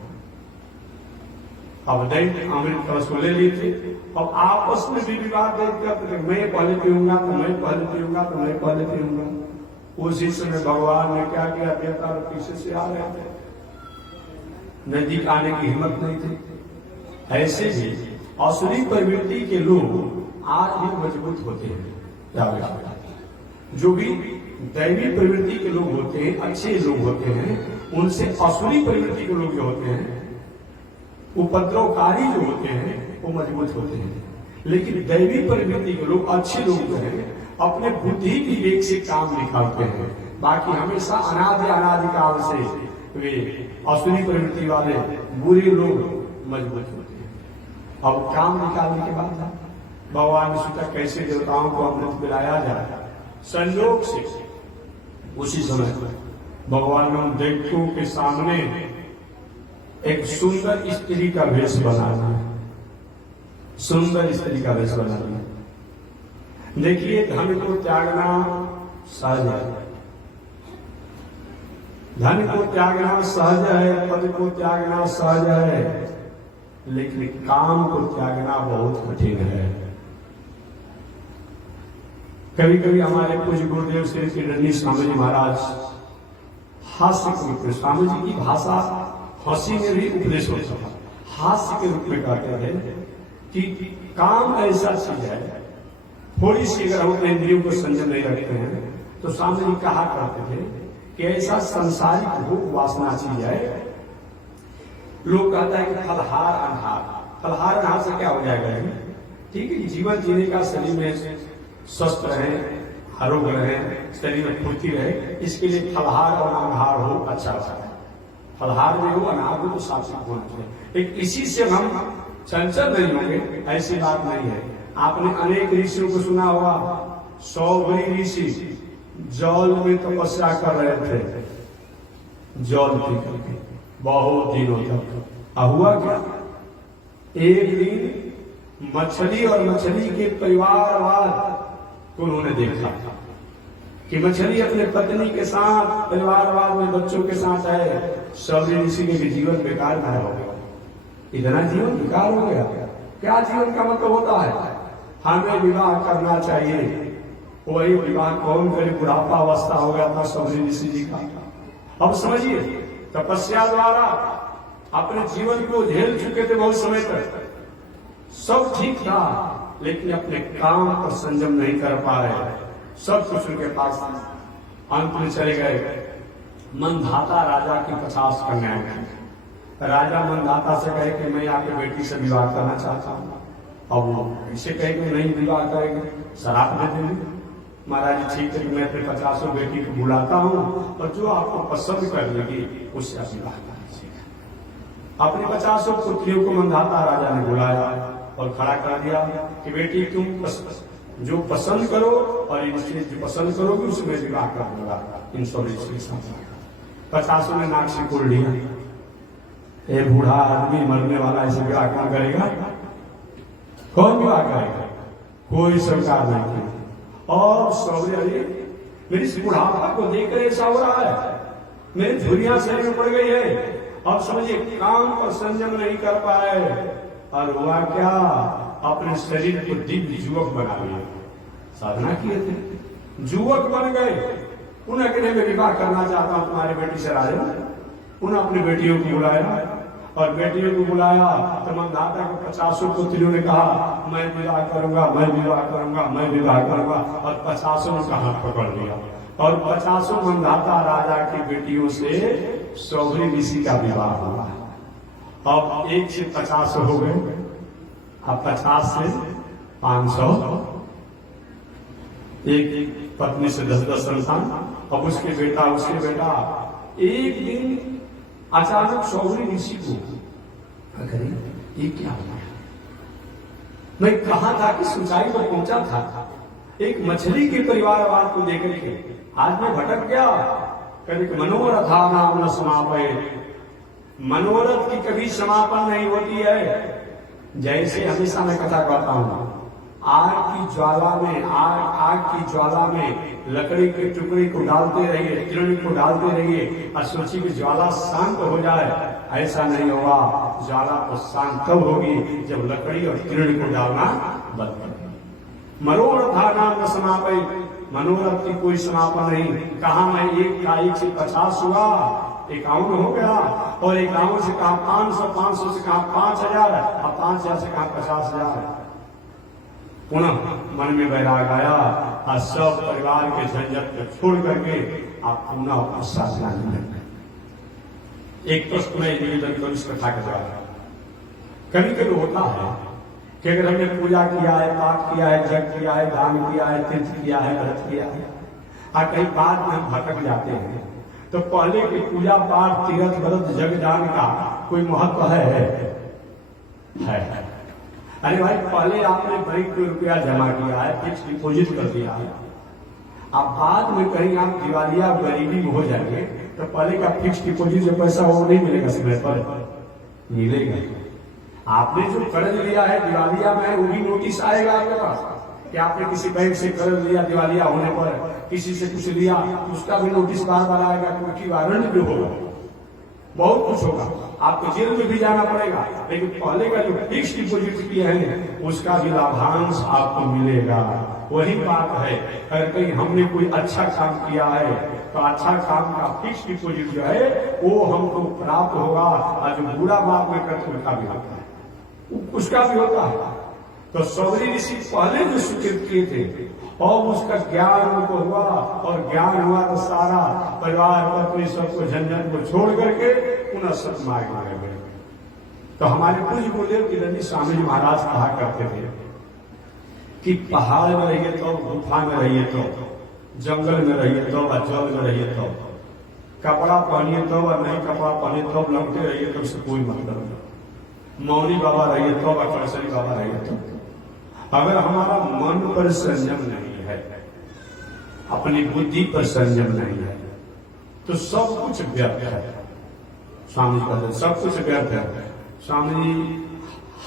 अब दैत्य अमृत कलश को ले लिए थे, अब आपस में भी विवाद करते, मैं पहले पीऊंगा तो मैं पहले पीऊंगा तो मैं पहले पीऊंगा। उसी समय भगवान ने क्या किया, देवता लोग पीछे से आ रहे थे, नजदीक आने की हिम्मत नहीं थी। ऐसे भी असुरी प्रवृत्ति के लोग आज भी मजबूत होते हैं। जो भी दैवी प्रवृत्ति के लोग होते हैं, अच्छे लोग होते हैं, उनसे असुरी प्रवृत्ति के लोग जो होते हैं, उपद्रवकारी जो होते हैं, वो मजबूत होते हैं। लेकिन दैवी प्रवृत्ति के लोग, अच्छे लोग जो हैं, अपने बुद्धि विवेक से काम निकालते हैं। बाकी हमेशा अनादिकाल से वे असुरी प्रवृत्ति वाले बुरे लोग मजबूत होते हैं। अब काम निकालने के बाद भगवान ने सोचा कैसे देवताओं को अमृत पिलाया जाए। संयोग से उसी समय भगवान ने उन दैत्यों के सामने एक सुंदर स्त्री का वेश बना दिया। सुंदर स्त्री का वेश बना दिया। देखिए, धन को त्यागना सहज है, धन को त्यागना सहज है, पद को त्यागना सहज है, लेकिन काम को त्यागना बहुत कठिन है। कभी कभी हमारे पूज्य गुरुदेव श्री रणजीत स्वामी जी महाराज हास्य के रूप में, स्वामी जी की भाषा हंसी में भी उपदेश होता था, हास्य के रूप में कहते थे कि काम ऐसा चीज है, थोड़ी सी अगर हम अपने इंद्रियों को संयम नहीं रखते हैं तो स्वामी जी कहा करते थे कि ऐसा संसारिक भोग वासना चीज है। लोग कहता है कि फलहार अनहार, फलहार अनहार से क्या हो जाएगा? ठीक है, जीवन जीने का शरीर में स्वस्थ रहे, आरोग्य रहे, शरीर में फुर्ती रहे, इसके लिए फलहार और अनहार हो अच्छा होता है। फलहार में हो, अनहार में तो सात्विक होना चाहिए। लेकिन इसी से हम चंचल नहीं होंगे, ऐसी बात नहीं है। आपने अनेक ऋषियों को सुना होगा, 100 ऋषि जल में तपस्या कर रहे थे, जल पी करके बहुत दिनों तक। हुआ क्या? एक दिन मछली और मछली के परिवारवाद को उन्होंने देखा कि मछली अपने पत्नी के साथ परिवारवाद में बच्चों के साथ है। सब ऋषि के जीवन बेकार ना हो गया, इतना जीवन बेकार हो गया। क्या जीवन का मतलब होता है? हमें विवाह करना चाहिए। वही विवाह कौन करे? बुढ़ापा अवस्था हो गया था सबरी ऋषि जी का। अब समझिए, तपस्या द्वारा अपने जीवन को झेल चुके थे बहुत समय तक, सब ठीक था, लेकिन अपने काम पर संयम नहीं कर पाए, सब कुछ उनके पास। अंत में चले गए। मंधाता राजा की 50 कन्याएं थी। राजा मंधाता से कहे कि मैं आपकी बेटी से विवाह करना चाहता हूँ। अब वो इसे कहे कि नहीं विवाह करेंगे, शराब दे देंगे। महाराज ठीक है, मैं अपने 50 बेटी को बुलाता हूँ और जो आपको पसंद कर लेगी उससे आप विवाह कर लीजिएगा। अपनी 50 पुत्रियों को मंधाता राजा ने बुलाया और खड़ा कर दिया कि बेटी तुम जो पसंद करो और इनसे जो पसंद करोगे उसमें विवाह कर दूंगा। इन सब के साथ 50 ने नाक से खोल लिया। ये बूढ़ा आदमी मरने वाला ऐसे विवाह कौन करेगा? कौन विवाह करेगा? कोई सरकार नहीं की। और सौर्य मेरी इस बुढ़ापा को देखकर ऐसा हो रहा है, मेरी धुरियां शरीर में पड़ गई है। अब समझिए, काम पर संयम नहीं कर पाए और हुआ क्या? अपने शरीर को दिव्य युवक बना लिया। साधना किए थे, युवक बन गए। उन्हें कहने में विवाह करना चाहता हूं तुम्हारी बेटी से राजा। उन्हें अपनी बेटियों को बुलाया और बेटियों को बुलाया तो मंधाता को 50 पुत्रियों ने कहा मैं विवाह करूंगा, मैं विवाह करूंगा, मैं विवाह करूंगा। और 50 का हाथ पकड़ लिया और 50 मंधाता राजा की बेटियों से सौरी ऋषि का विवाह हुआ। अब 1 से 50 हो गए, अब 50 से 500, एक पत्नी से 10-10 संतान। अब उसके बेटा। एक दिन अचानक सौरी ऋषि को अरे ये क्या हो गया? मैं कहा था कि ऊंचाई पर पहुंचा था, एक मछली के परिवारवाद को देख के आज मैं भटक गया। कभी मनोरथा नाम न समापय, मनोरथ की कभी समापन नहीं होती है। जैसे हमेशा मैं कथा कहता हूं, आग की ज्वाला में लकड़ी के टुकड़े को डालते रहिए, किरण को डालते रहिए और सोचिए कि ज्वाला शांत हो जाए। ऐसा नहीं होगा। ज्वाला तो शांत तब होगी जब लकड़ी और किरण को डालना बंद कर दें। मनोरथा नाम न समापय, मनोरथ की कोई समापन नहीं। कहा मैं 1 से 50 हुआ, 51 हो गया और 51 से कहा 500, 500 से कहा 5000 और 5000 से कहा 50,000। पुनः मन में वैराग आया और सब परिवार के झंझट को छोड़ करके आप पुनः अपना साधना लग गए। एक प्रश्न में निवेदन करूं इस कथा के द्वारा। कभी कभी होता है कि अगर हमने पूजा किया है, पाठ किया है, जग किया है, दान किया है, तीर्थ किया है, व्रत किया है और कहीं बाद में हम भटक जाते हैं, तो पहले की पूजा पाठ, तीर्थ, व्रत, जग, दान का कोई महत्व है? अरे भाई, पहले आपने बैंक में रुपया जमा किया है, फिक्स डिपोजिट कर दिया है। अब बाद में कहीं आप दिवालिया गरीबी में हो जाएंगे तो पहले का फिक्स डिपोजिट जो पैसा वो नहीं मिलेगा, समय पर मिलेगा। आपने जो कर्ज लिया है दिवालिया में, वो भी नोटिस आएगा आपके पास कि आपने किसी बैंक से कर्ज लिया दिवालिया होने पर किसी से कुछ लिया, उसका भी नोटिस बार बार आएगा, कोई वारंट भी होगा, बहुत कुछ होगा, आपको जेल में भी जाना पड़ेगा। लेकिन पहले का जो फिक्स डिपोजिट किए हैं उसका भी लाभांश आपको मिलेगा। वही बात है, अगर कहीं हमने कोई अच्छा काम किया है तो अच्छा काम का फिक्स डिपोजिट जो है वो हमको प्राप्त होगा, और जो बुरा बात में करते उनका भी होता है, उसका भी होता है। तो सौरी ऋषि पहले जो स्वीकृत किए थे और उसका ज्ञान उनको हुआ, और ज्ञान हुआ तो सारा परिवार पत्नी सबको झंझट को छोड़ करके पुनः सतमार्ग में गए। तो हमारे पूज्य गुरुदेव किरण स्वामी जी महाराज कहा करते थे कि पहाड़ में रहिए तो, गुफा में रहिए तो, जंगल में रहिए तो, जल में रहिए तो, कपड़ा पहनिए तो और नहीं कपड़ा पहने तो, लौटे रहिए तो उससे कोई मतलब नहीं। मौनी बाबा रहिए तो और कड़सरी बाबा रहिए तो, अगर हमारा मन पर संयम नहीं है, अपनी बुद्धि पर संयम नहीं है, तो सब कुछ व्यर्थ है। स्वामी जी कहते सब कुछ व्यर्थ है। स्वामी जी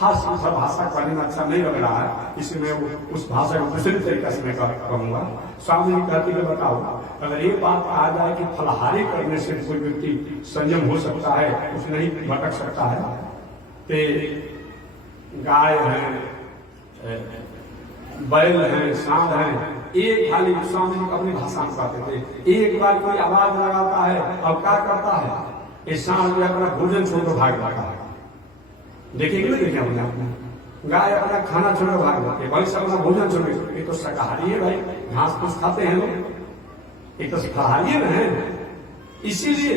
हास्य भाषा करने में अच्छा नहीं लग रहा है, इसलिए मैं उस भाषा को दूसरी तरीके से मैं कहूंगा। स्वामी जी कहते हैं बताओ, अगर ये बात कहा जाए कि फलाहारी करने से कोई व्यक्ति संयम हो सकता है, कुछ नहीं भटक सकता है, तो गाय है, बैल है, सांड है, एक खाली स्वामी जी अपनी भाषा में कहते थे, एक बार कोई आवाज लगाता है और क्या करता है, ये सांड जो अपना भोजन छोड़कर भाग जाता है। देखिए क्यों देखे हमने अपने गाय अपना खाना छोड़ भाग जाते, भैंस अपना भोजन छोड़, ये तो शाकाहारी है भाई, घास फूस खाते हैं लोग, ये तो शाकाहारी है। इसीलिए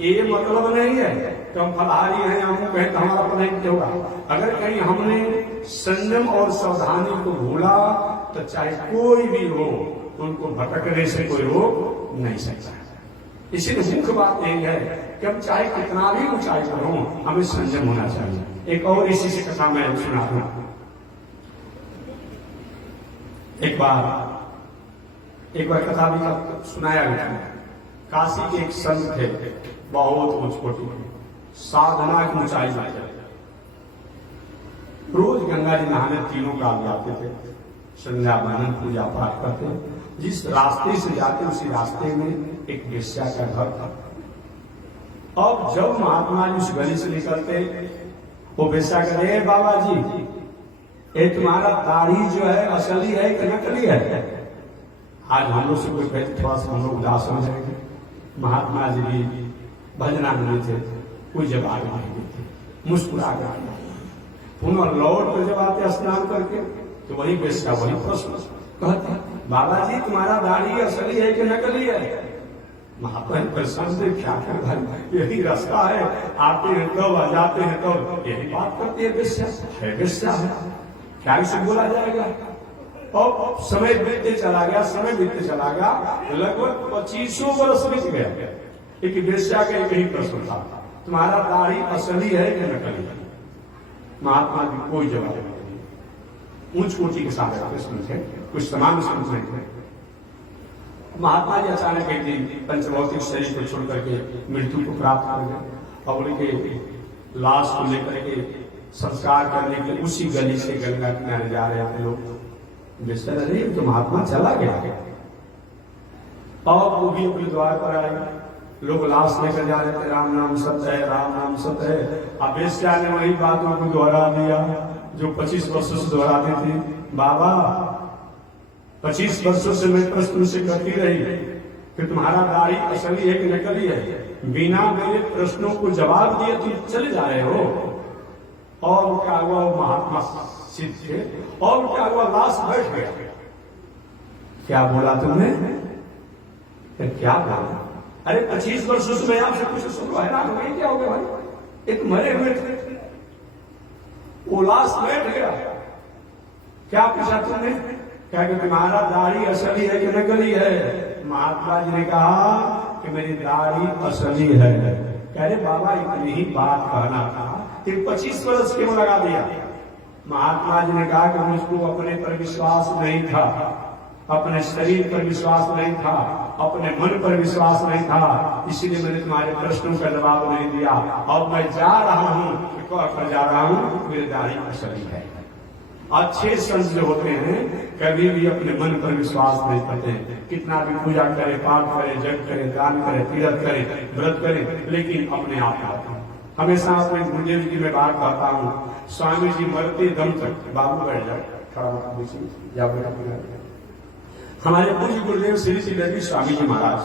ये मतलब नहीं है कि हम फलाहारी हैं, हम कहें तो हमारा पढ़ाई नहीं होगा। अगर कहीं हमने संयम और सावधानी को भूला तो चाहे कोई भी हो, उनको भटकने से कोई रोक नहीं सकता। इसीलिए मुख्य बात यही है कि हम चाहे कितना भी ऊंचाई पर हो, हमें संयम होना चाहिए। एक और इसी से कथा मैं सुना दूं। एक बार कथा भी सुनाया गया। काशी के एक संत थे, बहुत ऊंच कोटि के, साधना की ऊंचाई में, रोज गंगा जी नहाने तीनों काल जाते थे, संध्या वंदन पूजा पाठ करते। जिस रास्ते से जाते उसी रास्ते में एक वेश्या का घर था। अब जब महात्मा जी उस गली से निकलते, वो वेश्या कहते, बाबा जी ये तुम्हारा दाढ़ी जो है असली है कि नकली है? आज हम लोग से कोई कहते थोड़ा सा हम लोग उदास हो जाएंगे। महात्मा जी भी भजना में थे, कोई जवाब नहीं देते, मुस्कुरा कर पुनः लौट कर जब आते स्नान करके तो वही वेश्या वही प्रश्न कहते, बाबा जी तुम्हारा दाढ़ी असली है कि नकली है? महात्मा परेशान से क्या कर भाई, यही रास्ता है, आते हैं तब आ जाते हैं तब यही बात करती है वेश्या है, वेश्या है, क्या इसे बोला जाएगा। और समय बीतते चला गया, समय बीतते चला गया, लगभग 25 वर्ष बीत गया। एक वेश्या का एक ही प्रश्न था, तुम्हारा दाढ़ी असली है कि नकली है? महात्मा जी कोई जवाब नहीं, ऊंच कोटि के साथ प्रश्न थे, कुछ समान समझ नहीं थे। महात्मा जी अचानक एक दिन पंचभौतिक शरीर को छोड़ करके मृत्यु को प्राप्त कर गए, और उनके लाश को लेकर के संस्कार करने के लिए उसी गली से गंगा किनारे जा रहे थे लोग। बेशक अरे तो महात्मा चला गया, और वो भी अपने द्वार पर आए, लोग लाश लेकर जा रहे थे, राम नाम सत्य है, राम नाम सत्य है। अब वेश्या ने वही बातों को दोहरा दिया जो 25 वर्षों से दोहराती थी। बाबा 25 वर्षों से मैं प्रश्न से करती रही कि तुम्हारा दाढ़ी असली है कि नकली है, बिना मेरे प्रश्नों को जवाब दिए तुम चले जा रहे हो। और क्या हुआ, महात्मा सिद्ध थे, और क्या हुआ, लाश बैठ गया। क्या बोला तुमने? क्या बोला? अरे 25 वर्षों से मैं आपसे कुछ सुन हैरान हो गई, क्या हो गया भाई, एक मरे हुए थे, वो लाश बैठ गया। क्या पूछा तुमने? क्या कि तुम्हारा दाढ़ी असली है कि नकली है? महात्मा जी ने कहा कि मेरी दाढ़ी असली है। कह रहे बाबा इतनी ही बात कहना था, 25 वर्ष क्यों लगा दिया? महात्मा जी ने कहा कि मुझको अपने पर विश्वास नहीं था, अपने शरीर पर विश्वास नहीं था, अपने मन पर विश्वास नहीं था, इसीलिए मैंने तुम्हारे प्रश्नों का जवाब नहीं दिया। और मैं जा रहा हूं, कर जा रहा हूं, मेरी दाढ़ी असली है। अच्छे संत जो होते हैं कभी भी अपने मन पर विश्वास नहीं करते हैं। कितना भी पूजा करे, पाठ करे, जप करे, दान करे, तीर्थ करे, व्रत करे, लेकिन अपने आप आते हैं। हमेशा अपने गुरुदेव जी की मैं बात कहता हूँ, स्वामी जी मरते दम तक, बाबू बैठ जाए, हमारे पूज्य गुरुदेव श्री श्री रवि स्वामी जी महाराज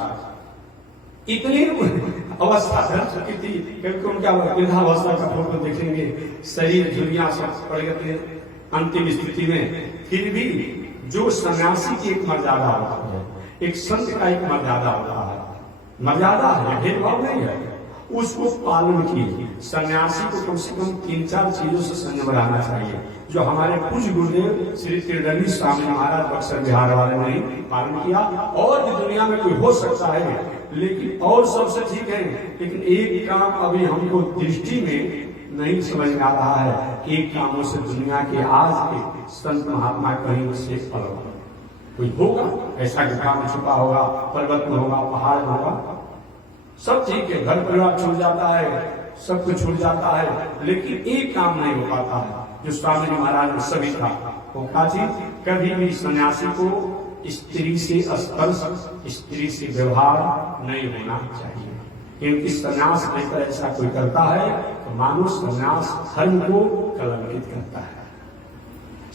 इतनी अवस्था धर चुकी थी, क्योंकि उनका वृद्धावस्था का फोटो देखेंगे, शरीर झुर्रियां सब पड़ गए अंतिम स्थिति में, फिर भी जो सन्यासी की एक मर्यादा होती है, एक संत का एक मर्यादा होता है, मर्यादा है, भेदभाव नहीं है, उसको पालन किए। सन्यासी को कम से कम 3-4 चीजों से संयम रहना चाहिए, जो हमारे पूज्य गुरुदेव श्री त्रिदंडी स्वामी महाराज बक्सर बिहार वाले ने पालन किया। और भी दुनिया में कोई हो सकता है, लेकिन और सबसे ठीक है, लेकिन एक काम अभी हमको दृष्टि में नहीं समझ में आ रहा है कि एक कामों से दुनिया के आज के संत महात्मा कहीं से अलग कोई होगा ऐसा कि काम छुपा होगा, पर्वत में होगा, पहाड़ में होगा, सब ठीक है, घर परिवार छूट जाता है, सब कुछ छूट जाता है, लेकिन एक काम नहीं हो पाता है जो स्वामी जी महाराज ने सभी था। वो क्या चीज? कभी भी सन्यासी को स्त्री से स्पर्श, स्त्री से व्यवहार नहीं होना चाहिए, क्योंकि सन्यास लेकर ऐसा कोई करता है तो मानो सन्यास धर्म को कलंकित करता है।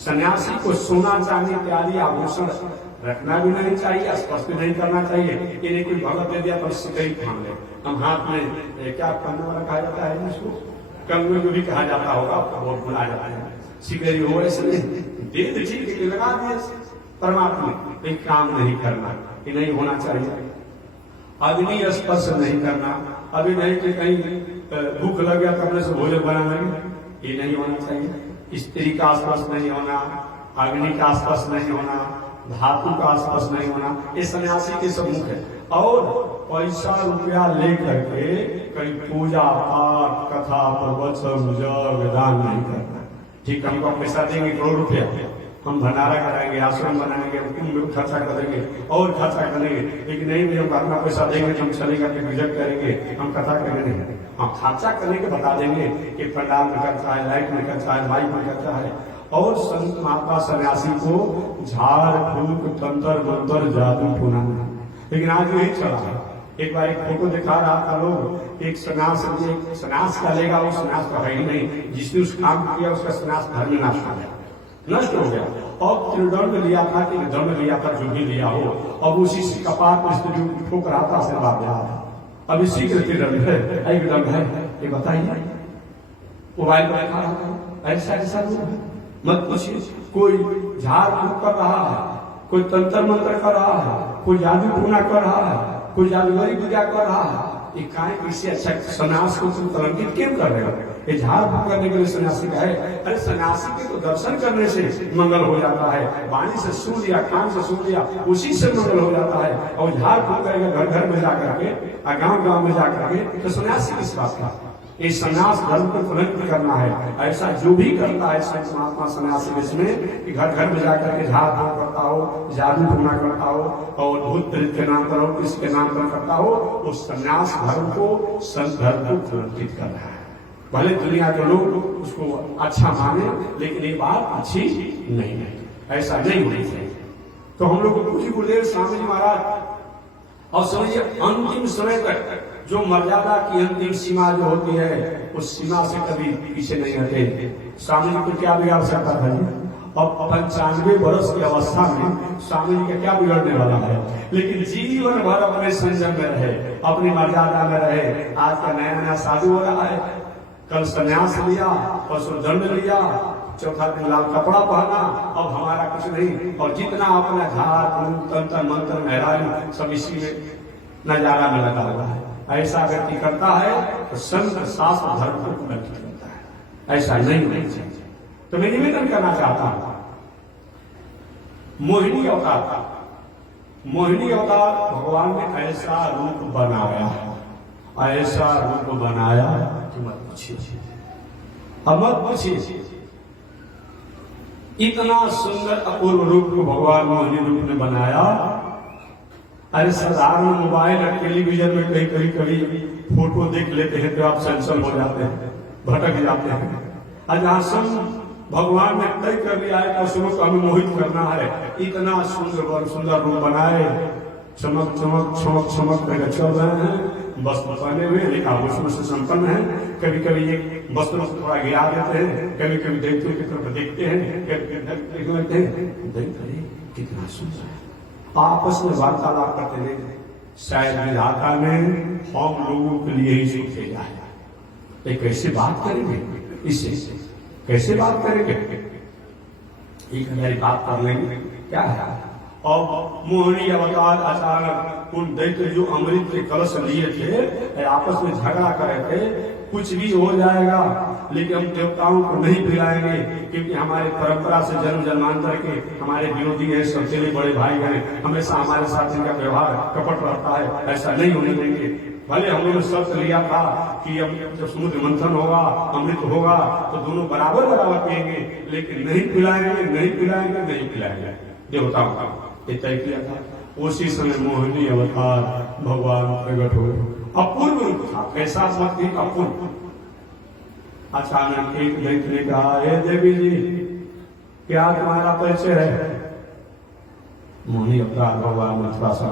सन्यासी को सोना चांदी इत्यादि आभूषण रखना भी नहीं चाहिए, स्पर्श भी नहीं करना चाहिए। ये नहीं कोई भगत दे दिया तो सिकई थाम ले, हम हाथ में क्या पहनने वाला कहा जाता है इसको, कंगवे को भी कहा जाता होगा, बहुत बुला जाता है, सिकई हो ऐसे दे ठीक लगा दिए परमात्मा, कोई काम नहीं करना, ये नहीं होना चाहिए। अग्नि स्पर्श नहीं करना, अभी नहीं कि कहीं भूख लग गया तो अपने से भोजन बना लेंगे, ये नहीं होना चाहिए। स्त्री का स्पर्श नहीं होना, अग्नि का स्पर्श नहीं होना, धातु का स्पर्श नहीं होना, ये सन्यासी के सब मुख है। और पैसा रुपया लेकर के कहीं पूजा पाठ कथा प्रवचन जग दान नहीं करना। ठीक, हमको पैसा देंगे करोड़ रुपया, हम भंडारा कराएंगे, आश्रम बनाएंगे, कुंभ खर्चा करेंगे और खर्चा करेंगे, लेकिन नहीं भी हम अपना पैसा देंगे तो हम चलेगा कि विजय करेंगे, हम कथा करेंगे, हम खर्चा करने के बता देंगे कि पंडाल में खर्चा है, लाइट में खर्चा है, माइक में खर्चा है। और संत महात्मा सन्यासी को झाड़ फूक तंत्र मंत्र जादू टूना, लेकिन आज यही चला है। एक बार एक फोटो दिखा रहा था लोग, एक सन्यास का लेगा, वो सन्यास तो है ही नहीं, जिसने उस काम किया उसका सन्यास धर्म नष्ट हो गया। और त्रिदंड लिया था कि दंड लिया था, जो भी लिया हो, अब उसी से कपाट पर स्त्री ठोक रहा था, आशीर्वाद दिया था। अब इसी के त्रिदंड है, एक दंड है, ये बताइए। मोबाइल पर देखा रहा था, ऐसा मत पूछिए। कोई झाड़ फूक कर रहा है, कोई तंत्र मंत्र कर रहा है, कोई जादू टूना कर रहा है, कोई जादूगरी पूजा कर रहा है, ये काहे इससे अच्छा सन्यास को तुम कलंकित क्यों कर रहे हो? ये झाड़ फूक करने के लिए सन्यासी का है। अरे सन्यासी के तो दर्शन करने से मंगल हो जाता है, वाणी से सुन लिया, कान से सुन लिया, उसी से मंगल हो जाता है। और झाड़ फूक करेगा घर घर में जाकर के, गांव गांव में जाकर के, तो सन्यासी किस बात का? ये सन्यास धर्म को कलंकित करना है। ऐसा जो भी करता है संत महात्मा सन्यासी इसमें कि घर घर में जाकर के झाड़ फूक करता हो, जादू टूना करता हो और भूत प्रेत के नाम पर हो, किसके नाम पर करता हो, वो सन्यास धर्म को, संत धर्म को कलंकित कर रहा है। भले दुनिया के लोग उसको अच्छा माने, लेकिन ये बात अच्छी नहीं है, ऐसा नहीं होना चाहिए। तो हम लोग पूज्य गुरुदेव स्वामी जी महाराज, और समझिए अंतिम समय तक जो मर्यादा की अंतिम सीमा जो होती है, उस सीमा से कभी पीछे नहीं हटे। स्वामी जी को क्या बिगाड़ सकता था जी? अब 95 वर्ष की अवस्था में स्वामी जी का क्या बिगड़ने वाला है? लेकिन जीवन भर अपने संयम में रहे, अपनी मर्यादा में रहे। आज का नया नया शादी हो रहा है, कल संन्यास लिया, परसों दंड लिया, चौथा दिन लाल कपड़ा पहना, अब हमारा कुछ नहीं। और जितना अपना झाड़ फूक तंत्र मंत्र मेहरानी सब इसी में नजारा में लगा हुआ है। ऐसा व्यक्ति करता है तो संत शास्त्र धर्म को कलंकित करता है, ऐसा नहीं होना चाहिए। तो मैं निवेदन करना चाहता हूं, मोहिनी अवतार भगवान ने ऐसा रूप बनाया, ऐसा रूप बनाया कि मत पूछिए, अब मत पूछिए। इतना सुंदर अपूर्व रूप को भगवान मोहिनी रूप ने बनाया। अरे साधारण मोबाइल और टेलीविजन में कभी फोटो देख लेते हैं तो आप सेंसर हो जाते हैं, भटक जाते हैं। आज जहां भगवान ने तय कर लिया है कि असुरों को हमें मोहित करना है। इतना सुंदर सुंदर रूप बनाए, चमक चमक चमक चमक करके चल रहे हैं, वस्त्र पहने हुए, लेकिन आभूषण से संपन्न है। कभी कभी ये वस्त्र से थोड़ा गिरा देते हैं, कभी कभी दैत्यों की तरफ देखते हैं, कभी लगते हैं दैत्य कितना सुंदर है। आपस में वार्तालाप करते हैं, शायद विधाता ने हम लोगों के लिए ही सुख भेजा है। ये कैसे बात करेंगे, इससे कैसे बात करेंगे, एक हमारी बात कर लेंगे क्या है। और मोहिनी अवतार अचानक उन दैत्य जो अमृत के कलश लिए थे आपस में झगड़ा कर रहे थे, कुछ भी हो जाएगा लेकिन हम देवताओं को नहीं पिलाएंगे, क्योंकि हमारे परंपरा से जन्म जन्मांतर के हमारे विरोधी है, सबसे बड़े भाई हैं, हमेशा हमारे साथ इनका व्यवहार कपट रहता है, ऐसा नहीं होने देंगे। भले हम लोगों ने शर्त लिया था कि अब जब समुद्र मंथन होगा, अमृत होगा तो दोनों बराबर बराबर पिएंगे, लेकिन नहीं पिलाएंगे नहीं पिलाएंगे नहीं पिलाएंगे, देवताओं का ये तय किया था। उसी समय मोहिनी अवतार भगवान प्रकट हुए। अपूर्व रूप था, कैसा शक्ति अपूर्व। अचानक एक दैत्य ने कहा, हे देवी जी क्या तुम्हारा परिचय है। मोहिनी अवतार भगवान ने थोड़ा सा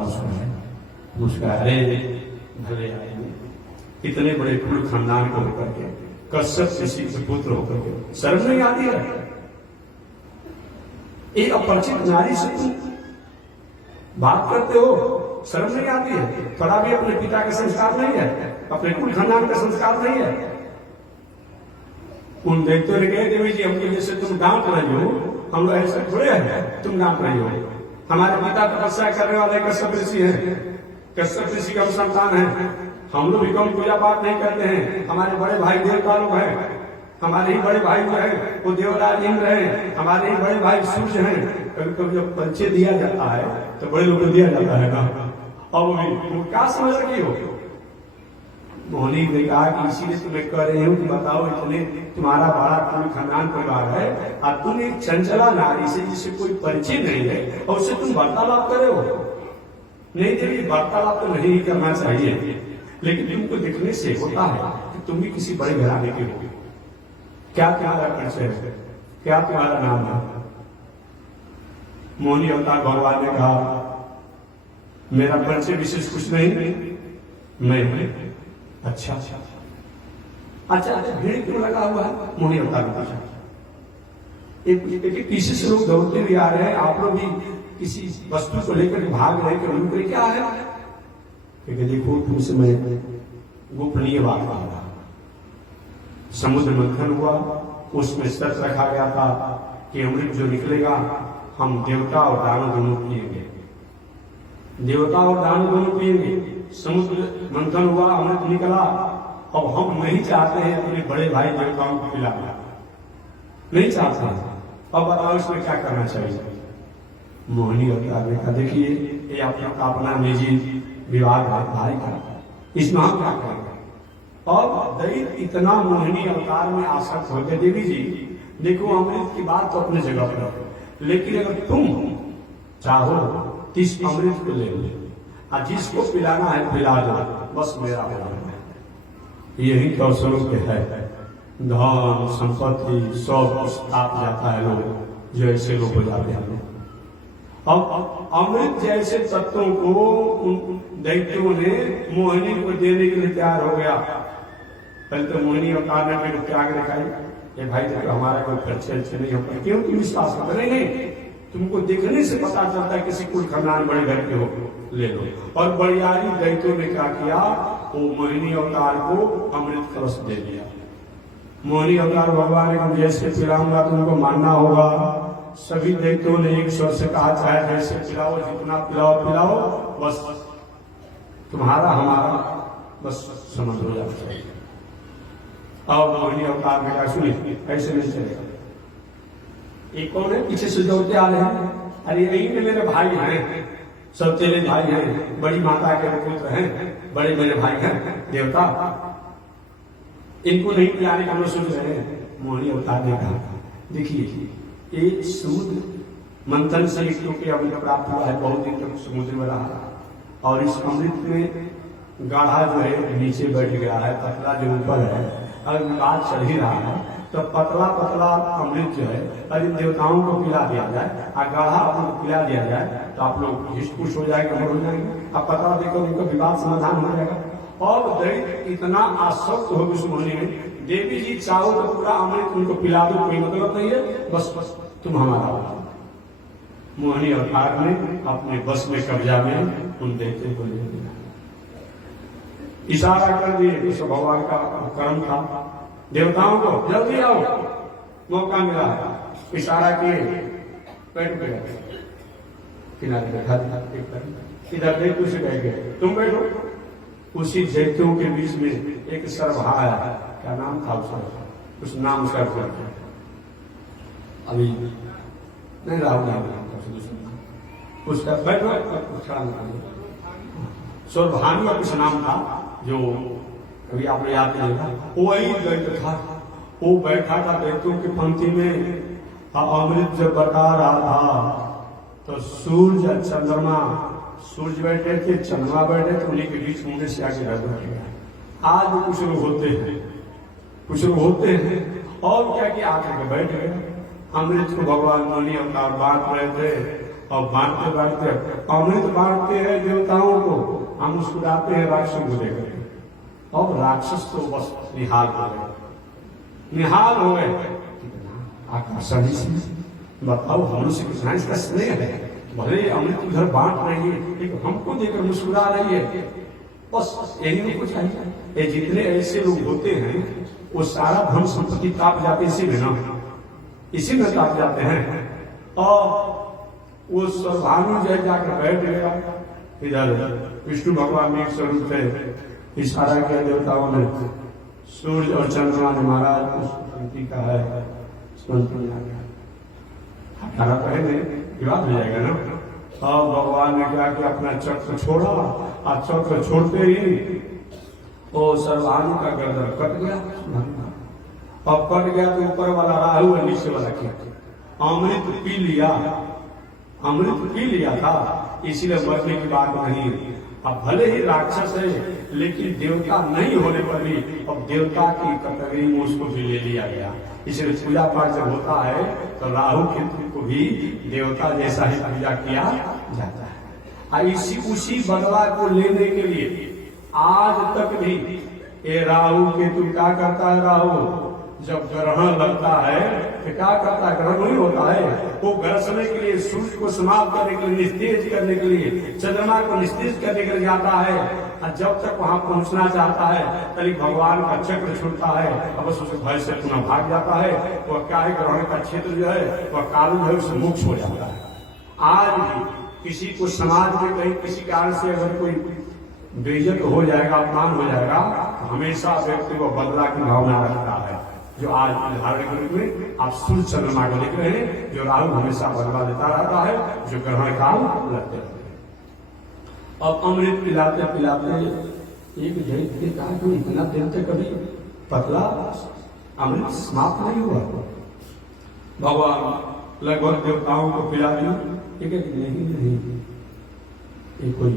मुस्कुराए, भले आए इतने बड़े कुल खानदान को होकर के, कश्यप ऋषि के पुत्र होकर के शर्म नहीं आती है। एक अपरिचित नारी से तुम बात करते हो, शर्म नहीं आती है। थोड़ा भी अपने पिता का संस्कार नहीं है, अपने कुल खानदान का संस्कार नहीं है। उन दैत्यों ने कहे, देवी जी हमको जैसे तुम डांट रही हो, हम लोग ऐसे थोड़े हैं तुम डांट रही हो। हमारे पिता तपस्या करने वाले कश्यप ऋषि हैं, कश्यप ऋषि का संतान है। हम लोग भी कम पूजा पाठ नहीं करते हैं, हमारे बड़े भाई देवता लोग हैं, हमारे ही बड़े भाई जो है वो देवराज इंद्र हैं, हमारे ही बड़े भाई सूर्य हैं। कभी कभी जब परिचय दिया जाता है तो बड़े लोग को दिया जाता है ना। अब तुम क्या समझ रही हो। मोहिनी ने कहा कि इसीलिए तुम्हें कह रही हूँ कि बताओ, इतने तुम्हारा बड़ा कुल खानदान परिवार है और तुम एक चंचला नारी से जिससे कोई परिचय नहीं है और उससे तुम वार्तालाप करे हो। नहीं देवी, वार्तालाप तो नहीं करना चाहिए, लेकिन तुमको दिखने से होता है कि तुम भी किसी बड़े घराने के हो। क्या तुम्हारा परिचय है, क्या तुम्हारा नाम है। मोहिनी अवतार भगवान ने कहा, मेरा परिचय विशेष कुछ नहीं, मैं अच्छा अच्छा अच्छा अच्छा भीड़ क्यों लगा हुआ है। मोहिनी अवतार ने पूछा, एक पीछे से लोग दौड़ते भी आ रहे हैं, आप लोग भी किसी वस्तु को लेकर भाग रहे हैं, उनको क्या है। क्योंकि देखो तुमसे मैं गोपनीय बात कह रहा, समुद्र मंथन हुआ, उसमें शर्त रखा गया था कि अमृत जो निकलेगा हम देवता और दानव दोनों पिएंगे, देवता और दानव दोनों पिएंगे। समुद्र मंथन हुआ, अमृत निकला, अब हम नहीं चाहते हैं अपने बड़े भाई देवताओं को पिलाना, नहीं चाहते हैं। अब बताओ इसमें क्या करना चाहिए। मोहिनी अवतार ने कहा, देखिए ये अपना निजी विवाद है भाई का, इसमें हम क्या करेंगे। और दैत्य इतना मोहिनी अवतार में आसक्त हो गए, देवी जी देखो अमृत की बात तो अपने जगह पर, लेकिन अगर तुम चाहो तो इस अमृत को ले लो और जिसको पिलाना है पिला दो, बस मेरा हो जाए। यही तो स्वरूप है, धन संपत्ति सब कुछ आप जाता है लोग जो ऐसे लोग हो जाते हैं। अब अमृत जैसे तत्वों को दैत्यों ने मोहिनी को देने के लिए तैयार हो गया। पहले तो मोहिनी अवतार ने मेरे त्याग दिखाई, ये भाई देखो हमारा कोई परिचय अच्छे नहीं होता, क्यों तुम विश्वास करते नहीं, तुमको देखने से पता चलता है किसी कुल खानदान बड़े घर के हो, ले लो। और बड़ियारी दैत्यों ने क्या किया, वो मोहिनी अवतार को अमृत कलश दे दिया। मोहिनी अवतार भगवान ने जैसे पिलाऊंगा तुमको मानना होगा। सभी दैत्यों ने एक स्वर से कहा, चाहे जैसे पिलाओ, जितना पिलाओ पिलाओ, बस तुम्हारा हमारा बस समझ हो जाना चाहिए। अब मोहिनी अवतार ने कहा, सुनिए ऐसे नहीं चलेगा। एक कौन है पीछे से दौड़ते आ रहे हैं, अरे यही में मेरे भाई हैं, सब तेरे भाई हैं, बड़ी माता के पुत्र हैं, बड़े मेरे भाई हैं देवता, इनको नहीं पिलाने का हम सोच रहे हैं। मोहिनी अवतार ने कहा, देखिए एक समुद्र मंथन से क्योंकि अमृत प्राप्त हुआ है, बहुत दिन तक समुद्र में रहा, और इस अमृत में गाढ़ा जो है नीचे बैठ गया है, पतला जो ऊपर है, अगर बात चल ही रहा है तो पतला पतला अमृत जो है यदि देवताओं को पिला दिया जाए और गाढ़ा आप लोग को पिला दिया जाए तो आप लोग हिष्ट पुष्ट हो जाएंगे, अमर हो जाएंगे। अब पतला देकर उनका विवाद समाधान हो जाएगा। और दैत्य इतना आसक्त हो उस मोहनी में, देवी जी चाहो तो पूरा अमृत उनको पिला दो, कोई मतलब नहीं है, बस तुम हमारा हो। मोहनी अवतार ने अपने बस में कब्जा में उन दैत्य को ले लिया, इशारा कर दिए। विष्णु भगवान का कर्म था, देवताओं को जल्दी आओ, मौका मिला। इशारा किए, बैठ गए किनारे बैठा, इधर दैत्यों से कह गए तुम बैठो। उसी दैत्यों के बीच में एक सर्वहा आया, क्या नाम था उसका, उस नाम से अभी नहीं राहुल उसका बैठो, सौरभानु का कुछ नाम था, जो कभी आप याद नहीं था। वही दैत्य था, वो बैठा था दैत्यों की पंक्ति में। अमृत जब बता रहा था तो सूर्य चंद्रमा, सूर्य बैठे थे, चंद्रमा बैठे थे, उन्हीं के बीच मुंह से आगे बैठ गया। आज भी कुछ लोग होते हैं, कुछ लोग होते हैं और क्या कि आकर के बैठ गए। अमृत को भगवान मोहनी अवतार बांट रहे थे और बांटते बांटते अमृत बांटते हैं देवताओं को, हम मुस्कुराते हैं राक्षसों को देकर। और राक्षस तो बस निहाल हो गए, निहाल हो गए। आकर्षण बताओ, मनुष्य कितना इसका स्नेह है, भले अमृत उधर बांट रही है लेकिन हमको देकर मुस्कुरा रही है, बस यही नहीं कुछ चाहिए। ये जितने ऐसे लोग होते हैं वो सारा धन संपत्ति ताप जाते इसी में ना, इसी में ताप जाते हैं। और वो सर्वानु जय जाकर बैठ गया। इधर विष्णु भगवान ने एक स्वरूप थे, इशारा किया देवताओं ने, सूर्य और चंद्रमा ने महाराज उस पंक्ति का है, हटाना पहले विवाद हो जाएगा ना। और भगवान ने क्या किया, अपना चक्र छोड़ा और चक्र छोड़ते ही वो सर्वानु का गर्दन कट गया। अब कट गया तो ऊपर वाला राहु और नीचे वाला क्या, अमृत पी लिया, अमृत पी लिया था, इसीलिए मरने की बात नहीं। अब भले ही राक्षस है लेकिन देवता नहीं होने पर भी अब देवता की कैटेगरी में उसको भी ले लिया गया। इसलिए पूजा पाठ जब होता है तो राहु केतु को भी देवता जैसा ही पूजा किया जाता है। इसी उसी बदला को लेने के लिए आज तक भी ये राहु केतु क्या करता है, राहु जब ग्रहण लगता है तो क्या करता है, ग्रहण नहीं होता है, वो ग्रसने के लिए, सूर्य को समाप्त करने के लिए, निस्तेज करने के लिए, चंद्रमा को निस्तेज करने के लिए जाता है। और जब तक वहां पहुंचना चाहता है तभी भगवान का चक्र छूटता है, अब बस उसे भय से पुनः भाग जाता है। वह क्या है, ग्रहण का क्षेत्र जो है वह काल है, उसे मोक्ष हो जाता है। आज भी किसी को समाज में कहीं किसी कारण से अगर कोई बेइज्जत हो जाएगा, अपमान हो जाएगा, तो हमेशा व्यक्ति को बदला की भावना रखता है। जो आज उदाहरण के रूप में आप सूर्य चंद्रमा को देख रहे हैं, जो राहु हमेशा बदला देता रहता है, जो ग्रहण काल लगते रहते हैं। अब अमृत पिलाते पिलाते एक दैत्य कहा कि इतना देर तक कभी पतला अमृत समाप्त नहीं हुआ। भगवान लगभग देवताओं को पिला दिया, नहीं, ये कोई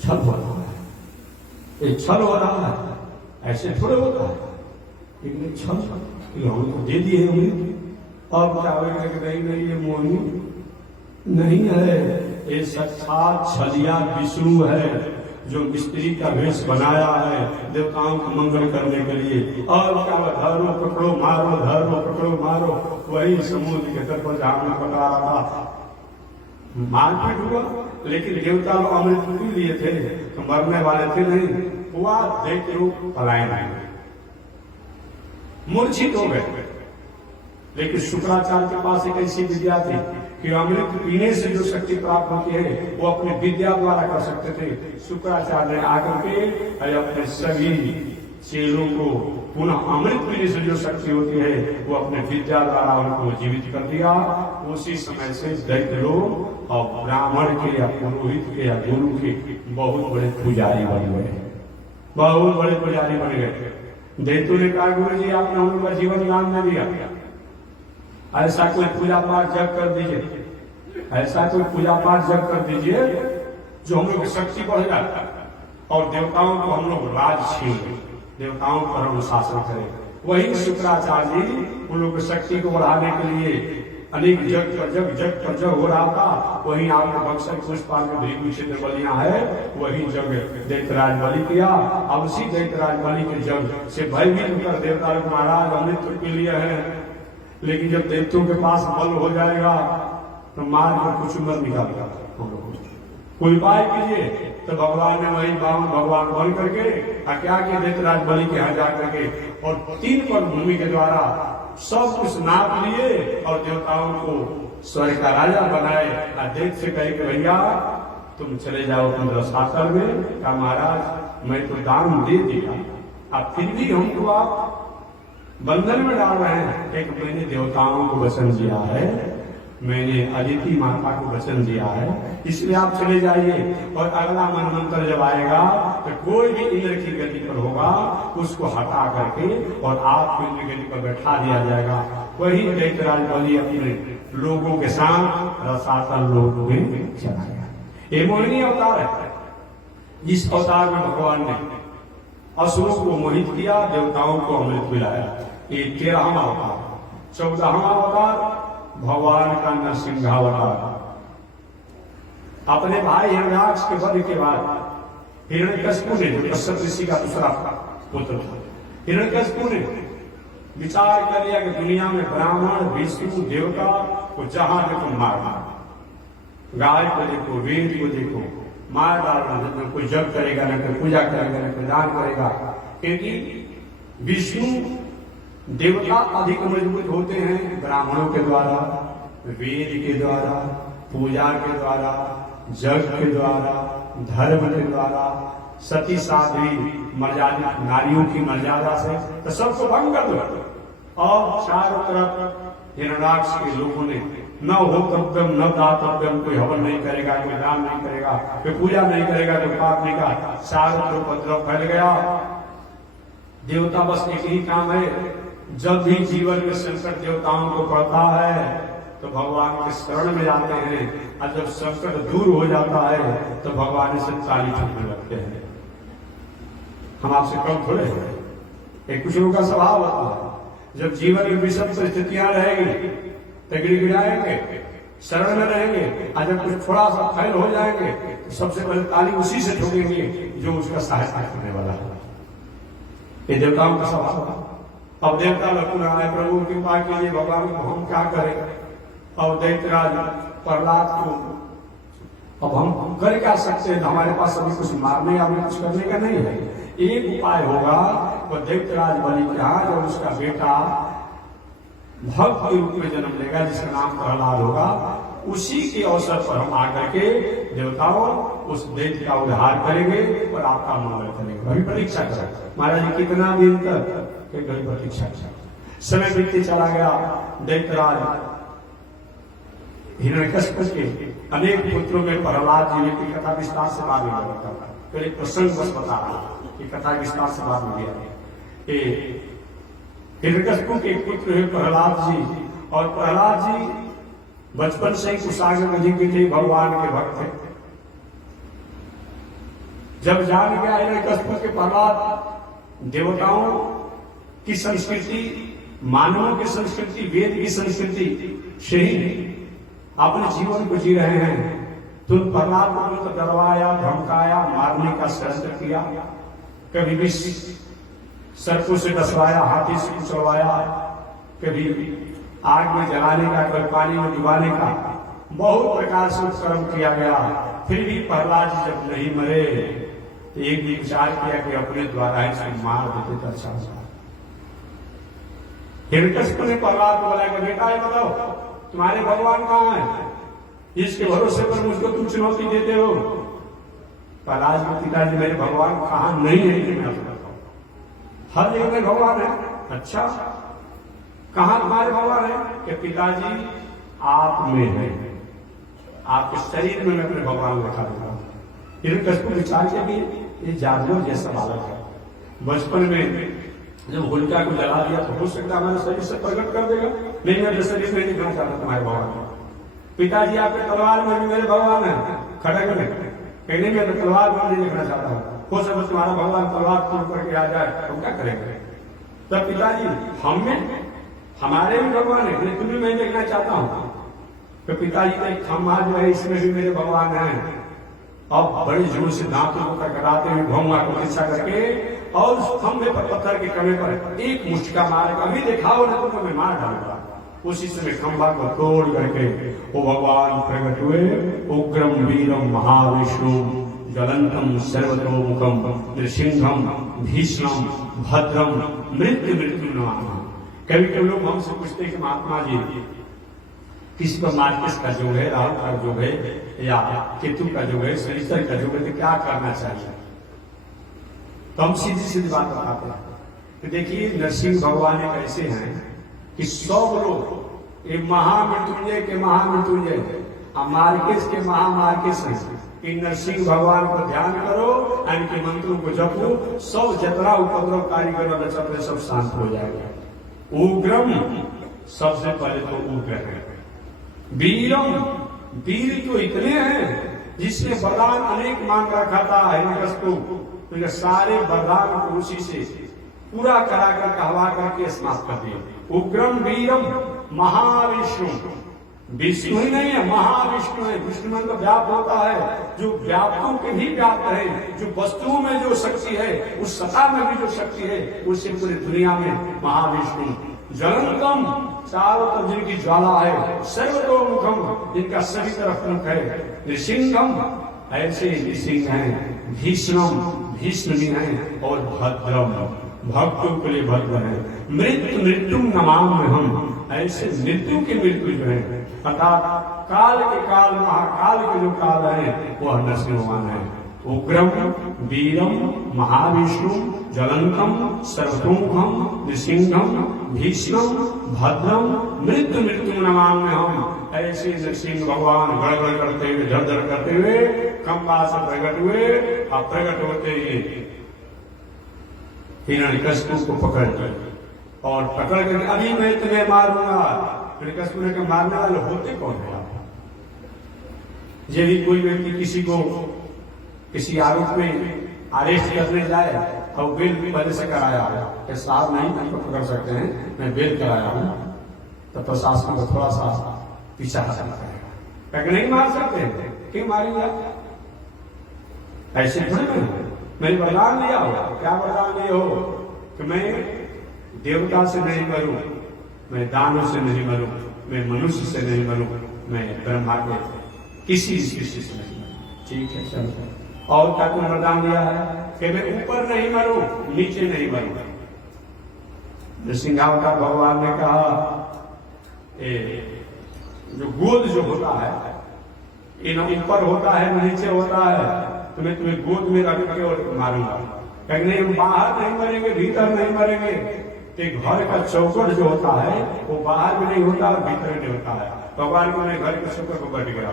छल हो रहा है, ये छल हो रहा है, ऐसे थोड़े होता है। लेकिन छल हमको दे दिए अमृत, और नहीं ये मोहनी नहीं है, ये साक्षात छलिया विष्णु है जो स्त्री का वेश बनाया है देवताओं को मंगल करने के लिए। और क्या धरो पकड़ो मारो, धरो पकड़ो मारो, वही समुद्र के तट पर जहां में पकड़ा रहा था, मारपीट हुआ। लेकिन देवता लोग अमृत पी लिए थे तो मरने वाले थे नहीं, हुआ देख लोग पलायन आए, मूर्छित हो गए। लेकिन शुक्राचार्य के पास एक ऐसी विद्या थी कि अमृत पीने से जो शक्ति प्राप्त होती है वो अपने विद्या द्वारा कर सकते थे। शुक्राचार्य ने आकर के अपने सभी चेलों को पुनः अमृत पीने से जो शक्ति होती है वो अपने विद्या द्वारा उनको जीवित कर दिया। उसी समय से दैत्य लोग और ब्राह्मण के या पुरोहित के या गुरु के बहुत बड़े पुजारी बन गए, बहुत बड़े पुजारी बन गए। दैत्यों ने कहा, गुरु जी आपने हम लोग का जीवन दान में दिया, ऐसा कोई पूजा पाठ जग कर दीजिए, ऐसा कोई पूजा पाठ जग कर दीजिए जो हम लोग की शक्ति बढ़ जाए और देवताओं को हम लोग राज छीन, देवताओं पर हम शासन करें। वही शुक्राचार्य जी उन लोगों की शक्ति को बढ़ाने के लिए अनेक जग पर जग हो रहा था। वही आपके बक्सर पुष्पाल में भृगु क्षेत्र बलियां है, वही जग दैत्यराज बलि किया। अब उसी दैत्यराज बलि के जग से भयभीत होकर देवता लोग महाराज हमने तो के लिए है, लेकिन जब दैत्यों के पास बल हो जाएगा तो मार कर कुछ उम्र निकालेगा, कोई उपाय कीजिए। तो भगवान ने वही बावन भगवान बन करके क्या किया, दैत्यराज बलि के यहाँ जा करके और 3 पग भूमि के द्वारा सब कुछ नाप लिए और देवताओं को स्वर्ग का राजा बनाए। दैत्य से कहे कि भैया तुम चले जाओ 15 साल में। कहा महाराज मैं तो दान दे दिया, अब फिर भी हमको आप बंधन में डाल रहे हैं। एक मैंने देवताओं को वचन दिया है, मैंने अदिति माता को वचन दिया है, इसलिए आप चले जाइए। और अगला मनमंत्र जब आएगा तो कोई भी इंद्र की गति पर होगा उसको हटा करके और आपको इंद्र गति पर बैठा दिया जाएगा। वही दैत्यराज बलि अपने लोगों के साथ रसातल लोक में चला गया। ये मोहिनी अवतार है, जिस अवतार में भगवान ने असुरों को मोहित किया, देवताओं को अमृत पिलाया। ये 13वां अवतार। 14वां अवतार भगवान का नरसिंहावतार। अपने भाई हिरण्याक्ष के वध के बाद हिरण्यकशिपु ने, जो कश्यप ऋषि का दूसरा पुत्र था, हिरण्यकशिपु ने विचार कर लिया कि दुनिया में ब्राह्मण विष्णु देवता को जहां देखो मारना, गाय को देखो वेद को देखो मार डालना, न कोई जप करेगा, न कोई पूजा करेगा, न कोई दान करेगा। क्योंकि विष्णु देवता अधिक मजबूत होते हैं ब्राह्मणों के द्वारा, वेद के द्वारा, पूजा के द्वारा, जग के द्वारा, धर्म के द्वारा, सती साध्वी मर्यादा नारियों की मर्यादा से तो सबको भंग कर दो। और चारों तरफ हिरण्याक्ष के लोगों ने न होतव्यम न दातव्यम, कोई हवन नहीं करेगा, कोई दान नहीं करेगा, कोई पूजा नहीं करेगा, कोई पाप नहीं करेगा, चारों तरफ उपद्रव फैल गया। देवता बस एक ही काम है, जब भी जीवन में संकट देवताओं को पड़ता है तो भगवान के शरण में जाते हैं, और जब संकट दूर हो जाता है तो भगवान से ताली ठोकने लगते हैं। हम आपसे कम थोड़े हैं, एक कुछ लोगों का स्वभाव होता है, जब जीवन में विषम परिस्थितियां रहेंगी तो गिड़गिड़ाएंगे, शरण में रहेंगे, और जब कुछ थोड़ा सा फैल हो जाएंगे तो सबसे पहले ताली उसी से ठोकेंगे जो उसका सहायता करने वाला है। ये देवताओं का स्वभाव है। अब देवता लखन आए, प्रभु की कृपा कीजिए, भगवान को हम क्या करें। और दैत्यराज प्रहलाद को अब हम कर क्या सकते हैं, हमारे पास अभी कुछ मारने या कुछ करने का नहीं है। एक उपाय होगा, वो दैत्यराज बलि के यहाँ जब उसका बेटा भक्त के रूप में जन्म लेगा जिसका नाम प्रहलाद होगा, उसी के अवसर पर हम आकर के देवताओं उस दैत्य का उद्धार करेंगे और आपका मंगल करेंगे। अभी परीक्षा करें महाराज जी, कितना दिन तक प्रतीक्षा। समय बीतते चला गया। दैत्यराज हिरण्यकशिपु के अनेक पुत्रों में प्रहलाद जी की कथा विस्तार से बाद में बताता था, फिर एक प्रसंग बस बता रहा कि कथा विस्तार से बाद में गया। हिरण्यकशिपु के एक पुत्र है प्रहलाद जी, और प्रहलाद जी बचपन से ही कुशाग्र नदी के थे, भगवान के भक्त थे। जब जान गया हिरण्यकशिपु के प्रहलाद देवताओं की संस्कृति, मानवों की संस्कृति, वेद की संस्कृति से ही अपने जीवन को जी रहे हैं, तो प्रहलाद को तो डरवाया, धमकाया, मारने का षड्यंत्र किया। कभी भी सर्पों से डसवाया, हाथी से कुचलवाया, कभी आग में जलाने का, कभी पानी में डुबाने का, बहुत प्रकार से कर्म किया गया। फिर भी प्रहलाद जी जब नहीं मरे तो एक भी विचार किया कि अपने द्वारा इसको मार देते तो अच्छा होता। हिरण्यकशिपु ने प्रहलाद को बोला कि बेटा ये बताओ तुम्हारे भगवान कहाँ है, इसके भरोसे पर मुझको तुम चुनौती देते हो। प्रहलाद के पिताजी मेरे भगवान कहाँ नहीं है, कि मैं आपको बताऊं, हर जगह में भगवान है। अच्छा कहाँ तुम्हारे भगवान है? कि पिताजी आप में है, आपके शरीर में मैं अपने भगवान को रखा दूंगा। हिरण्यकशिपु विचार किया कि ये जानवर जैसा बालक है, बचपन में जब होलिका को जला दिया तो हो सकता हमारे शरीर से प्रकट कर देगा, नहीं मेरे शरीर में नहीं दिखना चाहता तुम्हारे भगवान। पिताजी आपके तलवार में भी मेरे भगवान है, खड़ग में कहने में तलवार में नहीं देखना चाहता हूँ, हो सकता तुम्हारा भगवान तलवार तोड़ करके आ जाए, तो क्या करेंगे? तब पिताजी हम में हमारे भी भगवान है, लेकिन तुम्हें मैं देखना चाहता हूं। तो पिताजी का एक खम्भा जो है इसमें भी मेरे भगवान हैं। अब बड़े जोर से दांतों को कटकटाते हुए भगवान को पीछा करके और उस खंभे पर पत्थर के कमे पर एक मुचका मारेगा, अभी दिखाओ ना तो मैं मार डालूंगा। उसी समय खंभा को तोड़ करके वो भगवान प्रकट हुए। उग्रम वीरम महाविष्णु ज्वलंतम सर्वतोमुखम नृसिंहम भीष्मम भद्रम मृत्यु मृत्यु नमामि। कभी कभी लोग हमसे पूछते कि महात्मा जी किसी पर मार्केस का योग है, राहु का योग है या केतु का योग है, शनिचर का योग है, तो क्या करना चाहिए? तो हम सीधी सीधी बात बताते हैं कि देखिए नरसिंह भगवान एक ऐसे हैं कि 100 लोग ये महामृत्युंजय के महामृत्युंजय मार्केस के महामार्केस हैं। इन नरसिंह भगवान को ध्यान करो, इनके मंत्रों को जपो, सब जतरा उपद्रवकारी करो, सब शांत हो जाएगा। उग्रम सबसे पहले तो उग्र है। वीरम वीर तो इतने हैं जिसने वरदान अनेक मांग रखा था हिरण्यकश्यप को, तो सारे वरदान को उसी से पूरा करा कर कहवा करके समाप्त कर दिया। उग्रम वीरम महाविष्णु, विष्णु ही नहीं है, महाविष्णु है। विष्णु मन तो व्याप्त होता है, जो व्याप्तों के भी व्याप्त है, जो वस्तुओं में जो शक्ति है उस सत्ता में भी जो शक्ति है उससे पूरी दुनिया में महाविष्णु। ज्वलंतम चारों तरफ जिनकी ज्वाला है, सर्वतोमुखम जिनका सभी तरफ मुख है, नृसिंहम ऐसे नृसिंह हैं, भीष्मम भीष्म भी हैं और भद्रम भक्तों के लिए भद्र है। मृत्यु मृत्यु नमामि हम, ऐसे मृत्यु की मृत्यु जो है अर्थात काल के काल महाकाल के जो काल है वह नरसिंह भगवान है। उग्रम वीरम महाविष्णु ज्वलंतम सर्वतोमुखम नृसिंहम भीष्मम भद्रम मृत्यु मृत्यु नमामि हम, ऐसे नरसिंह भगवान गड़गड़ करते हुए धड़ करते हुए खंभा से प्रकट हुए। और प्रकट होते ही हिरण्यकश्यप को पकड़ और पकड़ कर अभी मैं तुम्हें मारूंगा। हिरण्यकश्यप ने कहा मारने वाले होते कौन है आप? यदि कोई व्यक्ति किसी को किसी आरोप में अरेस्ट करने जाए और बेल पहले से कराया कि साहब नहीं हमको पकड़ सकते हैं, मैं बेल कराया हूं, तो प्रशासन को थोड़ा सा पीछा करना पड़ेगा। नहीं मार सकते, क्यों मारेंगे? ऐसे थोड़ी मैंने वरदान लिया हो। क्या वरदान लिए हो कि मैं देवता से नहीं मरूं, मैं दानव से नहीं मरूं, मैं मनुष्य से नहीं मरूं, मैं ब्रह्मा के किसी स्पीशी से नहीं मरूं। ठीक है, चलो। और क्या तुमने वरदान दिया है कि मैं ऊपर नहीं मरूं, नीचे नहीं मरूं। नृसिंहावतार भगवान ने कहा जो गोद जो होता है ये न ऊपर होता है न नीचे होता है, तो मैं तुम्हें गोद में रख के और मारूंगा। कहीं नहीं, हम बाहर नहीं मरेंगे, भीतर नहीं मरेंगे। एक घर का चौकट जो होता है वो बाहर में नहीं होता और भीतर में नहीं होता है। भगवान को मैं घर के चौकट को बढ़ गया,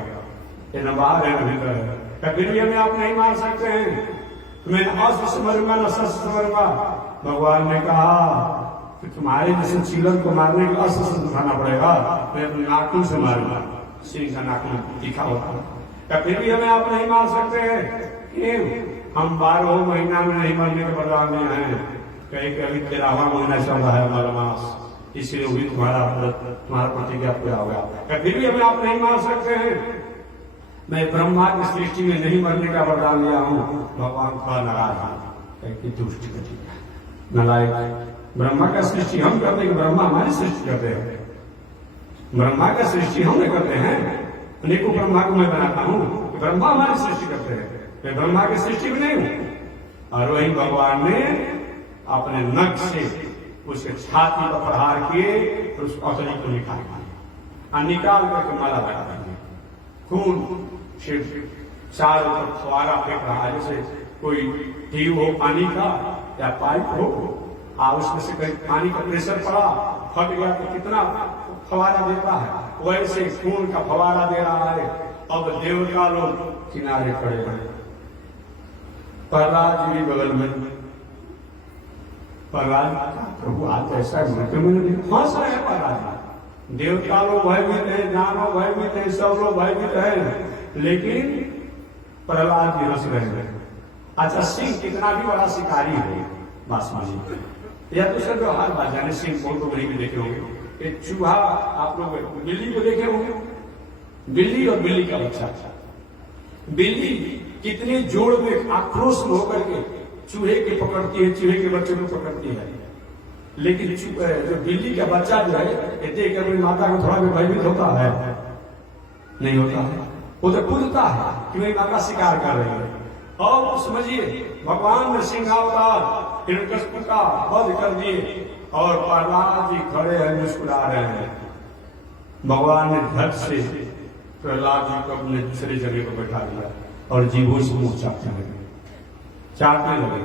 ये न बाहर है न भीतर है। फिर भी हमें आप नहीं मार सकते हैं, तो मैं न अस्त्र से मरूंगा न शस्त्र से मरूंगा। भगवान ने कहा कि तुम्हारे जैसे चीलन को मारने के अस्त्र से उठाना पड़ेगा, मैं अपने नाखून से मारूंगा। सिंह का नाखून तीखा होता है। फिर भी हमें आप नहीं मार सकते हैं, क्यों? हम 12 महीना में नहीं मरने के वरदान में हैं। कहीं कि अभी 13वां महीना चल रहा है हमारा मास, इसलिए भी तुम्हारा प्रतिज्ञा पूरा होगा। फिर भी हमें आप नहीं मार सकते हैं। मैं ब्रह्मा की सृष्टि में नहीं मरने का वरदान लिया हूं। भगवान का नाराज दुष्ट नलायक। ब्रह्मा का सृष्टि हम करते हैं, ब्रह्मा हमारी सृष्टि करते हैं। ब्रह्मा का सृष्टि हम नहीं करते हैं, अनेकों ब्रह्मा को मैं बनाता हूं, ब्रह्मा हमारी सृष्टि करते हैं। मैं ब्रह्मा की सृष्टि में नहीं हूं। और वही भगवान ने अपने नख से उसके छाती पर प्रहार किए तो उस औषधि को निकाल करके माला लगा देंगे। खून शिव चारों तरफ फुआरा फेंक रहा है, जैसे कोई ट्यूब हो पानी का या पाइप हो, उसमें से कहीं पानी का प्रेशर पड़ा, फट गया तो कितना फवारा देता है, वैसे खून का फवारा दे रहा है। अब देवता लोग किनारे खड़े हैं, प्रहलाद जी भी बगल में। प्रहलाद प्रभु आज ऐसा मृत्यु में फंस रहे हैं। प्रहलाद देवता लोग भयभीत है, दानव भयभीत है, सब लोग भयभीत है, लेकिन प्रहलाद जी हंस रहे हैं। अच्छा, सिंह कितना भी बड़ा शिकारी है, बासमती या दूसरा व्यवहार बाजाने सिंह को वहीं भी देखे होंगे। एक चूहा, आप लोग बिल्ली को देखे होंगे, बिल्ली और बिल्ली का बच्चा। बिल्ली कितने जोड़ में आक्रोश में होकर के चूहे के पकड़ती है, चूहे के बच्चे को पकड़ती है। लेकिन जो बिल्ली का बच्चा जो है, देख कर माता को थोड़ा भी भयभीत होता है? नहीं होता है, वो तो कूदता है कि मेरी माता शिकार कर रही है। और समझिए, भगवान ने सिंहावतार हिरण्यकश्यप का वध कर दिए और प्रहलाद जी खड़े हैं, मुस्कुरा रहे हैं। भगवान ने धड़ से प्रहलाद जी को अपने दूसरे जगह पर बैठा दिया और जीवों से मुंह चाटने लगे।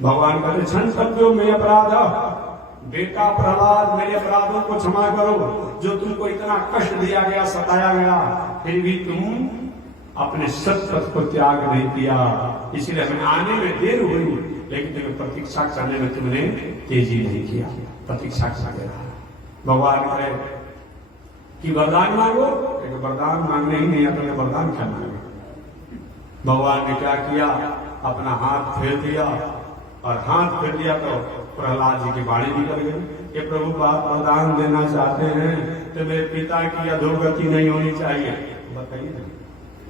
भगवान कहते, क्षण तब्यो में अपराध, बेटा प्रहलाद मेरे अपराधों को क्षमा करो, जो तुमको इतना कष्ट दिया गया, सताया गया, फिर भी तुम अपने सत्पथ को त्याग नहीं किया। इसलिए हमें आने में देर हुई, लेकिन तुम्हें प्रतीक्षा करने में तुमने तेजी नहीं किया, प्रतीक्षा कर रहा। भगवान कहे कि वरदान मांगो, लेकिन वरदान मांगने ही नहीं आता, वरदान क्या मांगे। भगवान ने क्या किया, अपना हाथ फेर दिया, और हाथ फेर दिया तो प्रहलाद जी की वाणी निकल गई कि प्रभु आप वरदान देना चाहते हैं तो मेरे पिता की अधोगति नहीं होनी चाहिए। बताइए,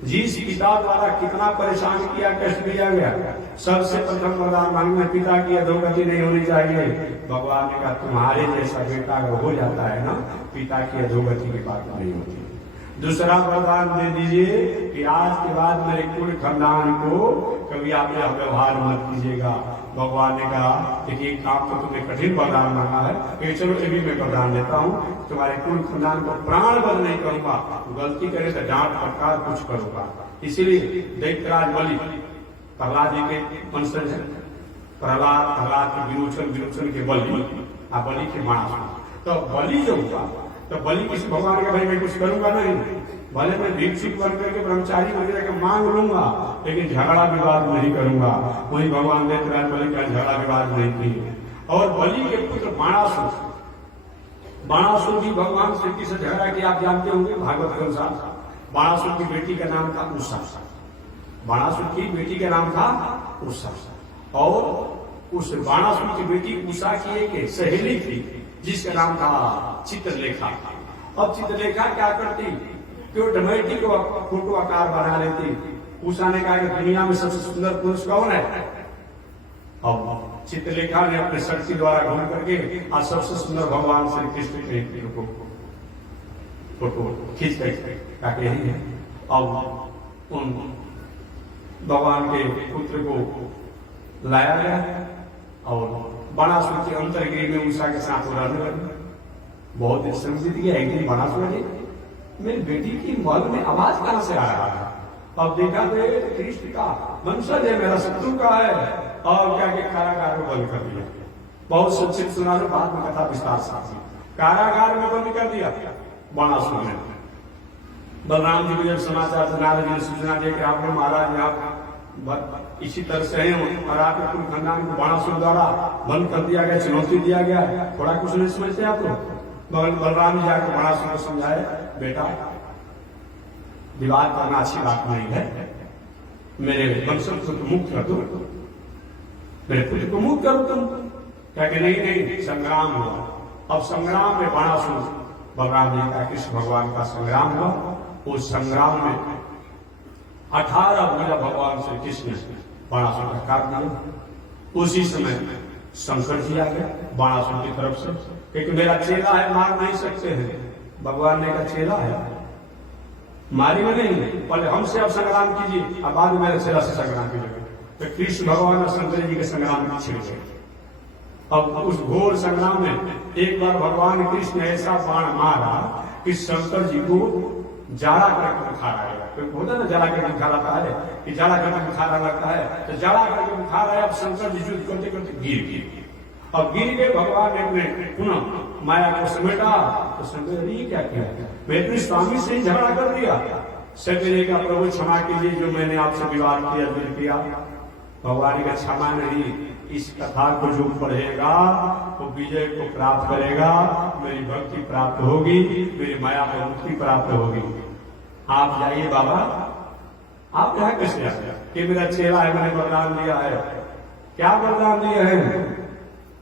जिस पिता द्वारा कितना परेशान किया, कष्ट दिया गया, सबसे प्रथम वरदान मांगने पिता की अधोगति नहीं होनी चाहिए। भगवान ने कहा, तुम्हारे जैसा बेटा अगर हो जाता है ना, पिता की अधोगति की बात नहीं होती। दूसरा वरदान दे दीजिए कि आज के बाद मेरे कुल खानदान को कभी आप यह व्यवहार मत कीजिएगा। भगवान ने कहा कि एक काम तो तुमने कठिन वरदान मांगा है, कि चलो ये भी मैं वरदान देता हूँ, तुम्हारे कुल खानदान को प्राण बल नहीं करूंगा, गलती करे तो डांट फटकार कुछ करूंगा। इसीलिए दैत्यराज बलि प्रहलाद जी के वंशज है, प्रहलाद के विरोचन के बलि, बलि के मानस। तो बलि जो हुआ, तो बलि किसी भगवान का भाई मैं कुछ करूंगा नहीं, भले मैं भिक्षुक बन करके ब्रह्मचारी वगैरह के मांग लूंगा, लेकिन झगड़ा विवाद नहीं करूंगा। वही भगवान दैत्यराज बलि का झगड़ा विवाद नहीं किए। और बलि के पुत्र बाणासुर भी भगवान श्री कृष्ण से झगड़ा किया, आप जानते होंगे भागवत के अनुसार। बाणासुर की बेटी का नाम था उषा, बाणासुर की बेटी का नाम था उषा, और उस बाणासुर की बेटी उषा की एक सहेली थी जिसका नाम था चित्रलेखा। अब चित्रलेखा क्या करती कि वो डमैती को फोटो आकार बना लेती। उषा ने कहा कि दुनिया में सबसे सुंदर पुरुष कौन है? अब चित्रलेखा ने अपने शक्ति द्वारा घूम करके आज सबसे सुंदर भगवान श्री कृष्ण के फोटो खींच करके यही है। अब उन भगवान के पुत्र को लाया गया और बाणासुर के अंतर्गृह में उषा के साथ रहने लगे। बहुत समझ गया, एक दिन बाणासुर ने मेरी बेटी की महल में आवाज कहां से आ रहा है। अब देखा तो कृष्ण का वंशज है, मेरा शत्रु का है, और क्या कि कारागार में बंद कर दिया। बहुत संक्षिप्त सुना लो, बाद में कथा विस्तार से। कारागार में बंद कर दिया बाणासुर ने। बलराम जी को जब समाचार से नारद जी ने सूचना दिया कि आपने महाराज आप इसी तरह से हैं और आपके कुल खानदान को बाणासुर द्वारा बंद कर दिया गया, चुनौती दिया गया, थोड़ा कुछ नहीं समझते आप लोग। बलराम जी जाकर बाणासुर को समझाए, बेटा विवाद करना अच्छी बात नहीं है, मेरे वंशज को मुक्त कर दो, मेरे पुत्र को मुक्त करो तुम। क्या कि नहीं, संग्राम हुआ। अब संग्राम में बाणासुर, बलराम जी का कृष्ण भगवान का संग्राम हुआ। उस संग्राम में 18 भुजा भगवान श्री कृष्ण बाणासुर का काट दिया। उसी समय शंकर जी आ गए बाणासुर की तरफ से, क्योंकि मेरा चेला है, मार नहीं सकते हैं। भगवान ने कहा चेला है, मारेंगे नहीं, पहले हमसे अब संग्राम कीजिए, अब बाद में मेरे चेला से संग्राम कीजिएगा। तो कृष्ण भगवान और शंकर जी के संग्राम में छिड़ गए। अब उस घोर संग्राम में एक बार भगवान कृष्ण ऐसा बाण मारा कि शंकर जी को जाड़ा करके बुखार आएगा। होता ना जाड़ा करके बुखार आता है, कि जाड़ा करके बुखार लगता है, तो जाड़ा करके बुखार आया। अब शंकर जी युद्ध करते करते गिर गए। अब गिर गए, भगवान ने अपने पुनः माया को समेटा। तो शंकर जी क्या किया, मैं अपने स्वामी से ही झगड़ा कर दिया। शंकर का प्रभु क्षमा कीजिए, जो मैंने आपसे विवाद किया, विरोध किया। भगवान का क्षमा नहीं, इस कथा को जो पढ़ेगा वो विजय को प्राप्त करेगा, मेरी भक्ति प्राप्त होगी, मेरी माया को मुक्ति प्राप्त होगी। आप जाइए बाबा, आप यहाँ कैसे आए कि मेरा चेला है, मैंने वरदान दिया है क्या वरदान दिए हैं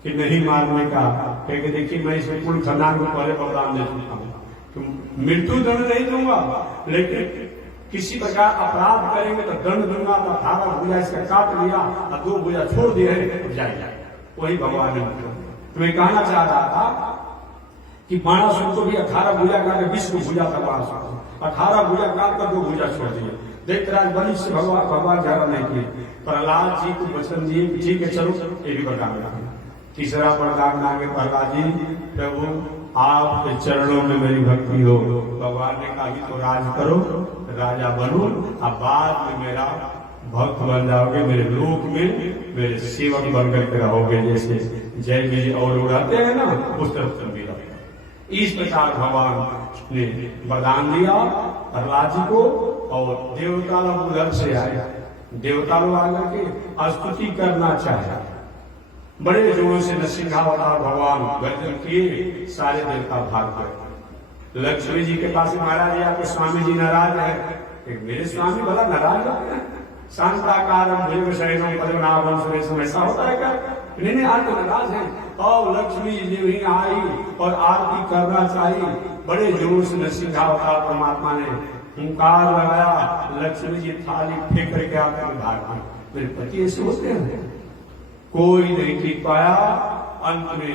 कि नहीं मारने का? कहे देखिए मैं इसे कुल खानदान को पहले वरदान दे चुका हूं कि मृत्यु दंड नहीं दूंगा, लेकिन किसी प्रकार अपराध करेंगे तो दंड दूंगा। तो 18 भुजा इसका काट लिया और 2 भुजा छोड़ दिए तो जाएगा। वही भगवान ने तुम्हें कहना चाह रहा था कि बाणासुर को भी 18 भुजा काट 20 को भुजा था बाणासुर, 18 भुजा काट कर 2 भुजा छोड़ दिए। दैत्यराज बलि से भगवान झगड़ा नहीं किए। प्रहलाद जी को वचन दिए कि ठीक है चलो ये भी वरदान मांगे। तीसरा वरदान मांगे प्रहलाद जी, प्रभु आपके चरणों में मेरी भक्ति हो। भगवान ने कहा कि तो राज करो, राजा बनो, अब बाद में मेरा भक्त बन जाओगे, मेरे लोक में मेरे सेवक बन करके रहोगे। जैसे जय विजय और उड़ाते हैं ना, उस तरफ तुम भी रहो। इस प्रकार भगवान ने वरदान दिया प्रहलाद जी को। और देवता लोग उधर से आए, देवता लोग आकर के स्तुति करना चाहे। बड़े जोरों से नरसिंहावतार भगवान गर्जन किए, सारे देवता भाग गए। लक्ष्मी जी के पास महाराज जी आपके स्वामी जी नाराज है। मेरे स्वामी भला नाराज है? शांताकारम भुजगशयनम पद्मनाभम सुरेशम, ऐसा होता है क्या? नहीं आज तो नाराज है। और लक्ष्मी जी ही आई और आरती करना चाहिए। बड़े जोर से नरसिंहावतार परमात्मा ने हुंकार लगाया। लक्ष्मी जी थाली फेंक करके आकर भाग गए। मेरे पति ऐसे होते हैं, कोई नहीं टिक पाया। अंत में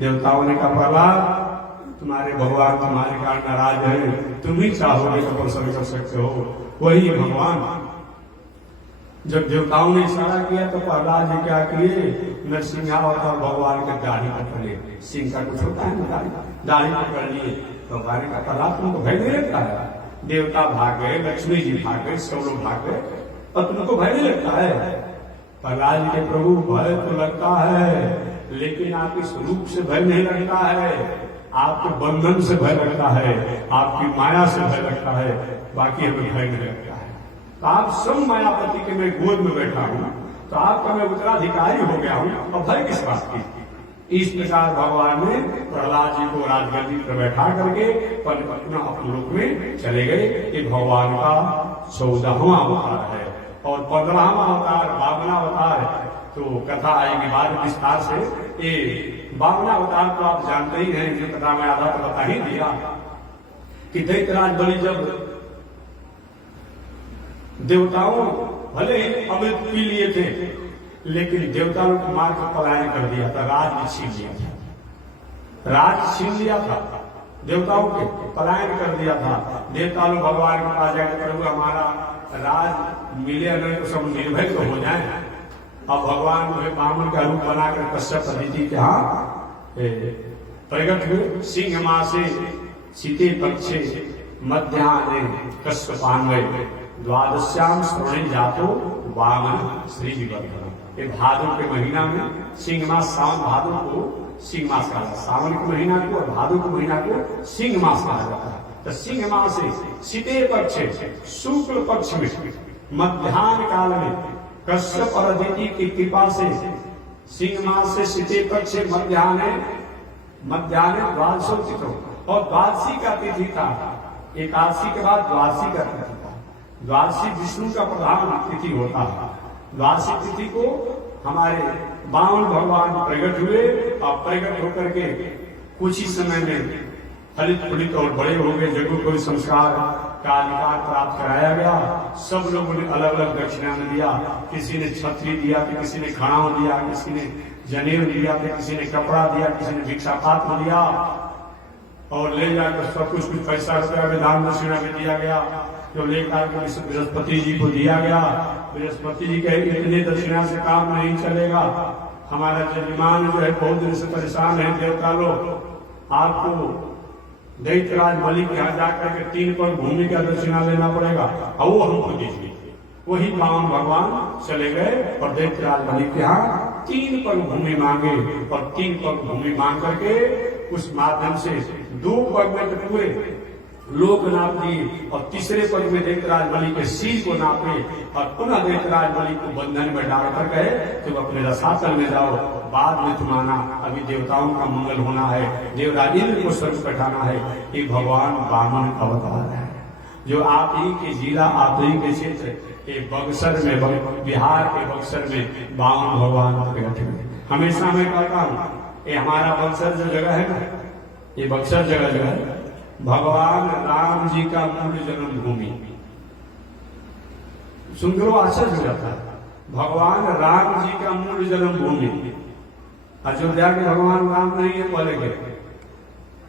देवताओं ने कहा प्रहलाद तुम्हारे भगवान तुम्हारे कारण नाराज है, तुम ही चाहोगे तो प्रसन्न कर सकते हो। वही भगवान जब देवताओं ने इशारा किया तो प्रहलाद जी क्या किए, नरसिंहावतार भगवान के दाढ़ी पकड़ लिए। सिंह का कुछ होता है ना, दाढ़ी पकड़ लिए। भगवान ने कहा प्रहलाद तुमको भय नहीं लगता है? देवता भाग गए, लक्ष्मी जी भाग गए, सब लोग भाग गए, और तुमको भय नहीं लगता है? प्रहलाद जी के प्रभु भय तो लगता है, लेकिन आपके स्वरूप से भय नहीं लगता है, आपके बंधन से भय लगता है, आपकी माया से भय लगता है, बाकी हमें भय नहीं लगता है। तो आप सब मायापति के मैं गोद में बैठा हूं, तो आपका मैं उत्तराधिकारी हो गया हूं, और भय किस बात की? इस प्रकार भगवान ने प्रहलाद जी को राजगद्दी पर बैठा करके अपना अपलोक में चले गए। ये भगवान का 14वां अवतार है। और 15वां अवतार वामना अवतार है। तो कथा आएगी बाद विस्तार से। ये वामना अवतार तो आप जानते ही हैं, जो कथा में आधा तो बता ही दिया कि दैत्यराज बलि जब देवताओं भले अमृत पी लिए थे, लेकिन देवताओं को मार कर पलायन कर दिया था, राज भी छीन लिया था, राज छीन लिया था, देवताओं के पलायन कर दिया था। देवता लोग भगवान के पास जाकर प्रभु हमारा राज मिले अगर तो सब निर्भय तो हो जाए। अब भगवान जो है बामन का रूप बनाकर कश्यप अदिति के यहाँ प्रकट हुए। सिंह मां से सीते पक्षे मध्याह्ने कश्यपान्वय द्वादश्याम श्रवणे जातो वामन श्री विवर्धन। ये भादों के महीना में सिंह मास, सावन भादों को सिंह मास कहा जाता है, सावन के महीना को और भादों के महीना को सिंह मास कहा जाता है। तो सिंह मास से सीते पक्ष शुक्ल पक्ष में मध्याह्न काल में कश्यप और अदिति की कृपा से सिंह मास से सीते पक्ष मध्याह्न द्वादशो तिथि, और द्वादशी का तिथि था। एकादशी के बाद द्वादशी का तिथि था। द्वादशी विष्णु का प्रधान तिथि होता है। द्वादशी तिथि को हमारे बामन भगवान प्रकट हुए, और प्रकट होकर के कुछ ही समय में फलित फलित और बड़े हो गए। जगह कोई संस्कार का अधिकार प्राप्त कराया गया। सब लोगों ने अलग अलग दक्षिणा में दिया। किसी ने छतरी दिया, तो किसी ने खड़ाव दिया, किसी ने जनेऊ दिया, तो किसी ने कपड़ा दिया, किसी ने भिक्षा पात्र दिया, और ले जाकर सब कुछ पैसा रुपया में दान दक्षिणा में दिया गया। जो लेकर के बृहस्पति जी को दिया गया। बृहस्पति जी कहे इतने दक्षिणा से काम नहीं चलेगा, हमारा जजमान जो है बहुत दिन से परेशान है, देवता लोग आपको दैत्यराज बलि के यहाँ जाकर के 3 पग भूमि का दक्षिणा लेना पड़ेगा, और वो हमको दीजिए। वही बामन भगवान चले गए और दैत्यराज बलि के यहाँ 3 पग भूमि मांगे, और 3 पग भूमि मांग करके उस माध्यम से 2 पग में तो पूरे लोक नाप दिए, और तीसरे पग में दैत्यराज बलि के सिर को नापे, और पुनः दैत्यराज बलि को बंधन में डालकर कहे तुम अपने रसातल में जाओ, बाद में तुम आना, अभी देवताओं का मंगल होना है, देवराज इंद्र को स्वर्ग बैठाना है। ये भगवान वामन अवतार है। जो आप ही के जिला, आप ही के क्षेत्र, ये बक्सर में, बिहार के बक्सर में बावन भगवान प्रकट हुए। हमेशा मैं कहता हूँ, ये हमारा बक्सर जो जगह है ना, ये बक्सर जगह जो है भगवान राम जी का मूल जन्मभूमि। सुंदरो आश्चर्य हो जाता है, भगवान राम जी का मूल जन्मभूमि। अयोध्या के भगवान राम नहीं है बोले गए,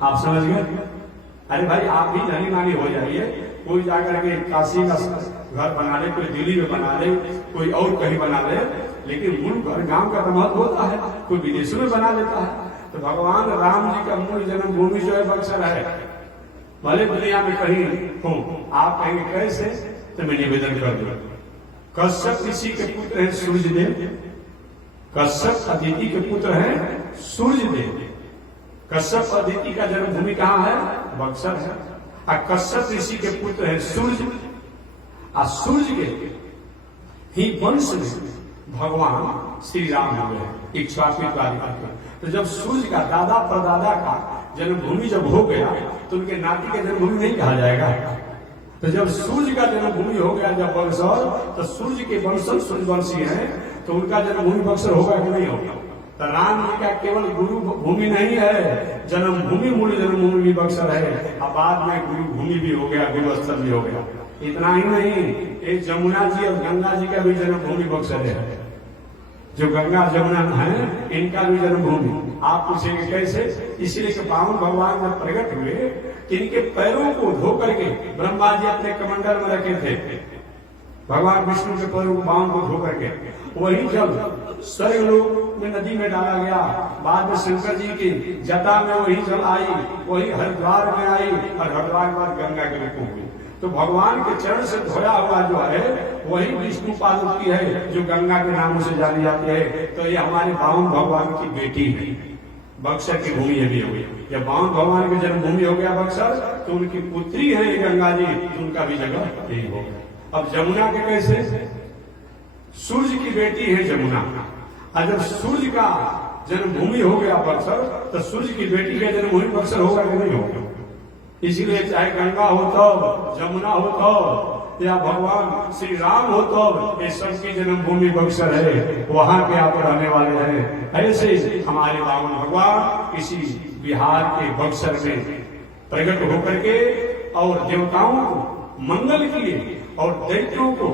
आप समझ गए? अरे भाई आप भी धनी मानी हो जाइए, कोई जाकर के काशी का घर बना ले, कोई दिल्ली में बना ले, कोई और कहीं बना ले, लेकिन मुल्क और गांव का महत्व होता है, कोई विदेशों में बना लेता है। तो भगवान राम जी का मूल जन्मभूमि जो है बक्सर है। भले दुनिया में कहीं हो, आप कहेंगे कैसे, तो मैं निवेदन कर दूं, कश्यप ऋषि के पुत्र हैं सूर्यदेव, कश्यप अदिति के पुत्र हैं सूर्यदेव। कश्यप अदिति का जन्मभूमि कहाँ है? बक्सर है। और कश्यप ऋषि के पुत्र हैं सूर्य, और सूर्य के ही वंश में भगवान श्री राम हुए हैं, इक्ष्वाकु आदि करके। तो जब सूर्य का दादा परदादा का जन्मभूमि जब हो गया, तो उनके नाती का जन्मभूमि नहीं कहा जाएगा। तो जब सूर्य का जन्मभूमि हो गया जब बक्सर, तो सूर्य के वंशज सूर्यवंशी हैं, तो उनका जन्मभूमि बक्सर होगा कि नहीं होगा? तो राम जी का केवल गुरु भूमि नहीं है, जन्मभूमि मूल जन्मभूमि भी बक्सर है, और बाद में गुरु भूमि भी हो गया, गुरु स्थल भी हो गया। इतना ही नहीं, ये जमुना जी और गंगा जी का भी जन्मभूमि बक्सर है। जो गंगा जमुना है, इनका भी जन्मभूमि। आप पूछेंगे कैसे? इसलिए कि बावन भगवान जब प्रकट हुए, इनके पैरों को धो करके ब्रह्मा जी अपने कमंडल में रखे थे। भगवान विष्णु के पैरों को, बावन को धो करके वही जल स्वर्गलोक में नदी में डाला गया। बाद में शंकर जी की जटा में वही जल आई, वही हरिद्वार में आई, और हरिद्वार के बाद गंगा के रूप हुई। तो भगवान के चरण से धोया हुआ जो है वही विष्णु पार्वती है, जो गंगा के नामों से जानी जाती है। तो ये हमारे बावन भगवान की बेटी है, बक्सर की भूमि ये भी हुई। जब बावन भगवान की जन्मभूमि हो गया बक्सर, तो उनकी पुत्री है ये गंगा जी, तो उनका भी जगह यही हो गया। अब जमुना के कैसे? सूर्य की बेटी है जमुना, और जब सूर्य का जन्मभूमि हो गया बक्सर, तो सूर्य की बेटी का जन्मभूमि बक्सर होगा कि नहीं होगा? इसीलिए चाहे गंगा हो तो, जमुना हो तो, या भगवान श्री राम हो तो, ये सबकी जन्मभूमि बक्सर है, वहां के आप रहने वाले हैं। ऐसे हमारे बावन भगवान इसी बिहार के बक्सर में प्रकट होकर के और देवताओं को मंगल किए, और दैत्यों को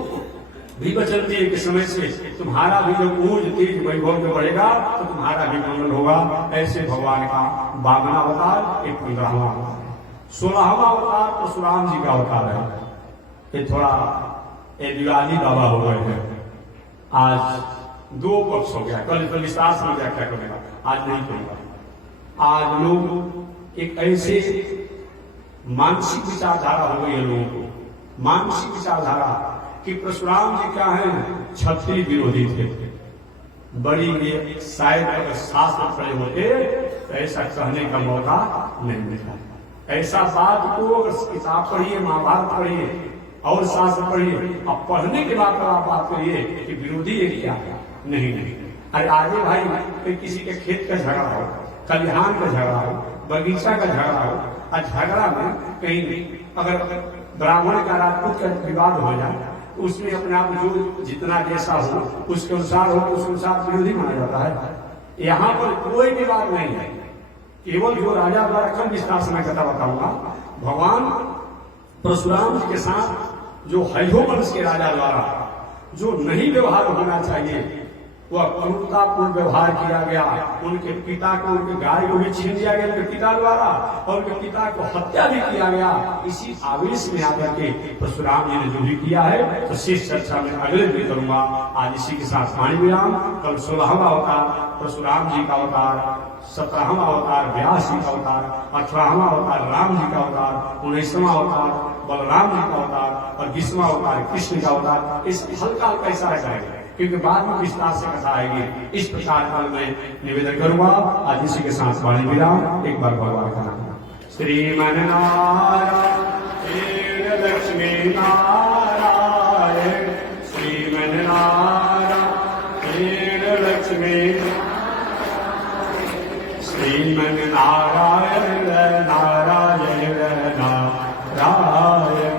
भी वचन दिए कि समय से तुम्हारा भी जो ऊर्ज तेज वैभव जो बढ़ेगा, तो तुम्हारा भी मंगल होगा। ऐसे भगवान का 52वां अवतार, एक 15वां अवतार, 16वां अवतार परशुराम जी का अवतार है। ये थोड़ा दिवाली बाबा हो गए हैं। आज दो पक्ष हो गया, कल तो विस्तार से व्याख्या करेगा, आज नहीं करूंगा। आज लोग एक ऐसे मानसिक विचारधारा हो गई है लोगों को, मानसिक विचारधारा कि परशुराम जी क्या है, क्षत्रिय विरोधी थे। बड़ी ये शायद अगर शास्त्र पढ़े होते तो ऐसा कहने का मौका नहीं मिलता। ऐसा बात को अगर किताब पढ़िए, महाभारत पढ़िए और शास्त्र पढ़िए, अब पढ़ने के बाद आप बात करिए कि विरोधी ये क्या है। नहीं नहीं, अरे आगे भाई कोई किसी के खेत का झगड़ा हो, खलिहान का झगड़ा हो, बगीचा का झगड़ा हो, और झगड़ा में कहीं अगर ब्राह्मण का राजपूत का विवाद हो जाए, उसमें अपने आप जो जितना जैसा हो उसके अनुसार हो, उसके अनुसार विरोधी माना जाता है। यहाँ पर कोई विवाद नहीं है, केवल जो राजा द्वारा कम विस्तार से मैं कथा बताऊंगा। भगवान परशुराम जी के साथ जो हयो वंश के राजा द्वारा जो नहीं व्यवहार होना चाहिए, वह क्रूरतापूर्ण व्यवहार किया गया। उनके पिता को, उनके गाय को भी छीन लिया गया उनके पिता द्वारा, और उनके पिता को हत्या भी किया गया। इसी आवेश में आकर के परशुराम जी ने जो भी किया है, तो शेष चर्चा में अगले दिन करूंगा। आज इसी के साथ वाणी विराम। कल 16वां अवतार परशुराम जी का अवतार, 17वां अवतार व्यास जी का अवतार, 18वां अवतार राम जी का अवतार, 19वां अवतार बलराम जी का अवतार, और 20वां अवतार कृष्ण का अवतार। इस हल्का हल्का इशारा करेगा, क्योंकि बाद में विस्तार से कथा आएगी। इस प्रकार कल मैं निवेदन करूंगा। आज इसी के साथ वाणी विराम। एक बार भगवान का नाम। श्रीमन नारायण लक्ष्मी नारायण, श्रीमन नारायण लक्ष्मी, श्रीमन नारायण नारायण नारायण,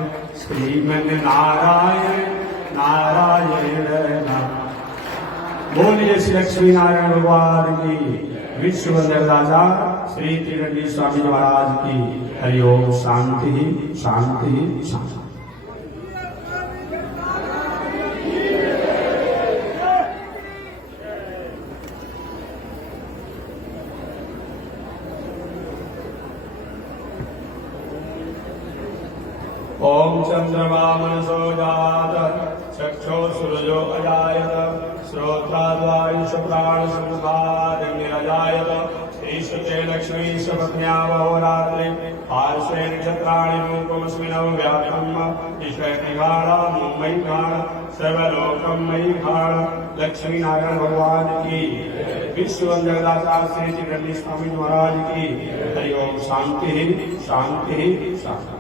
लक्ष्मी नारायण भगवान की, विश्व वंदन राजा श्री त्रिगंडी स्वामी महाराज की। हरिओम। शांति शांति शांति। ओम चंद्रमा मनसो जात, चक्षो सूर्यो अजायत, श्रोत्राद्वायुष प्राण संसारजायत, ईश्वरे लक्ष्मी सपत्न्या बहुरात्रि, पार्श्वे नक्षत्राणि रूपमस्मिनौ व्याप्तम्, ईश्वरनिघाणा मुम्बईघाण, सर्वलोकं मयीघाण। लक्ष्मी नारायण भगवान की, विश्व वंदनाचार्य श्री त्रिगंडी स्वामी महाराज की। हरिओम। शांति शांति शांति।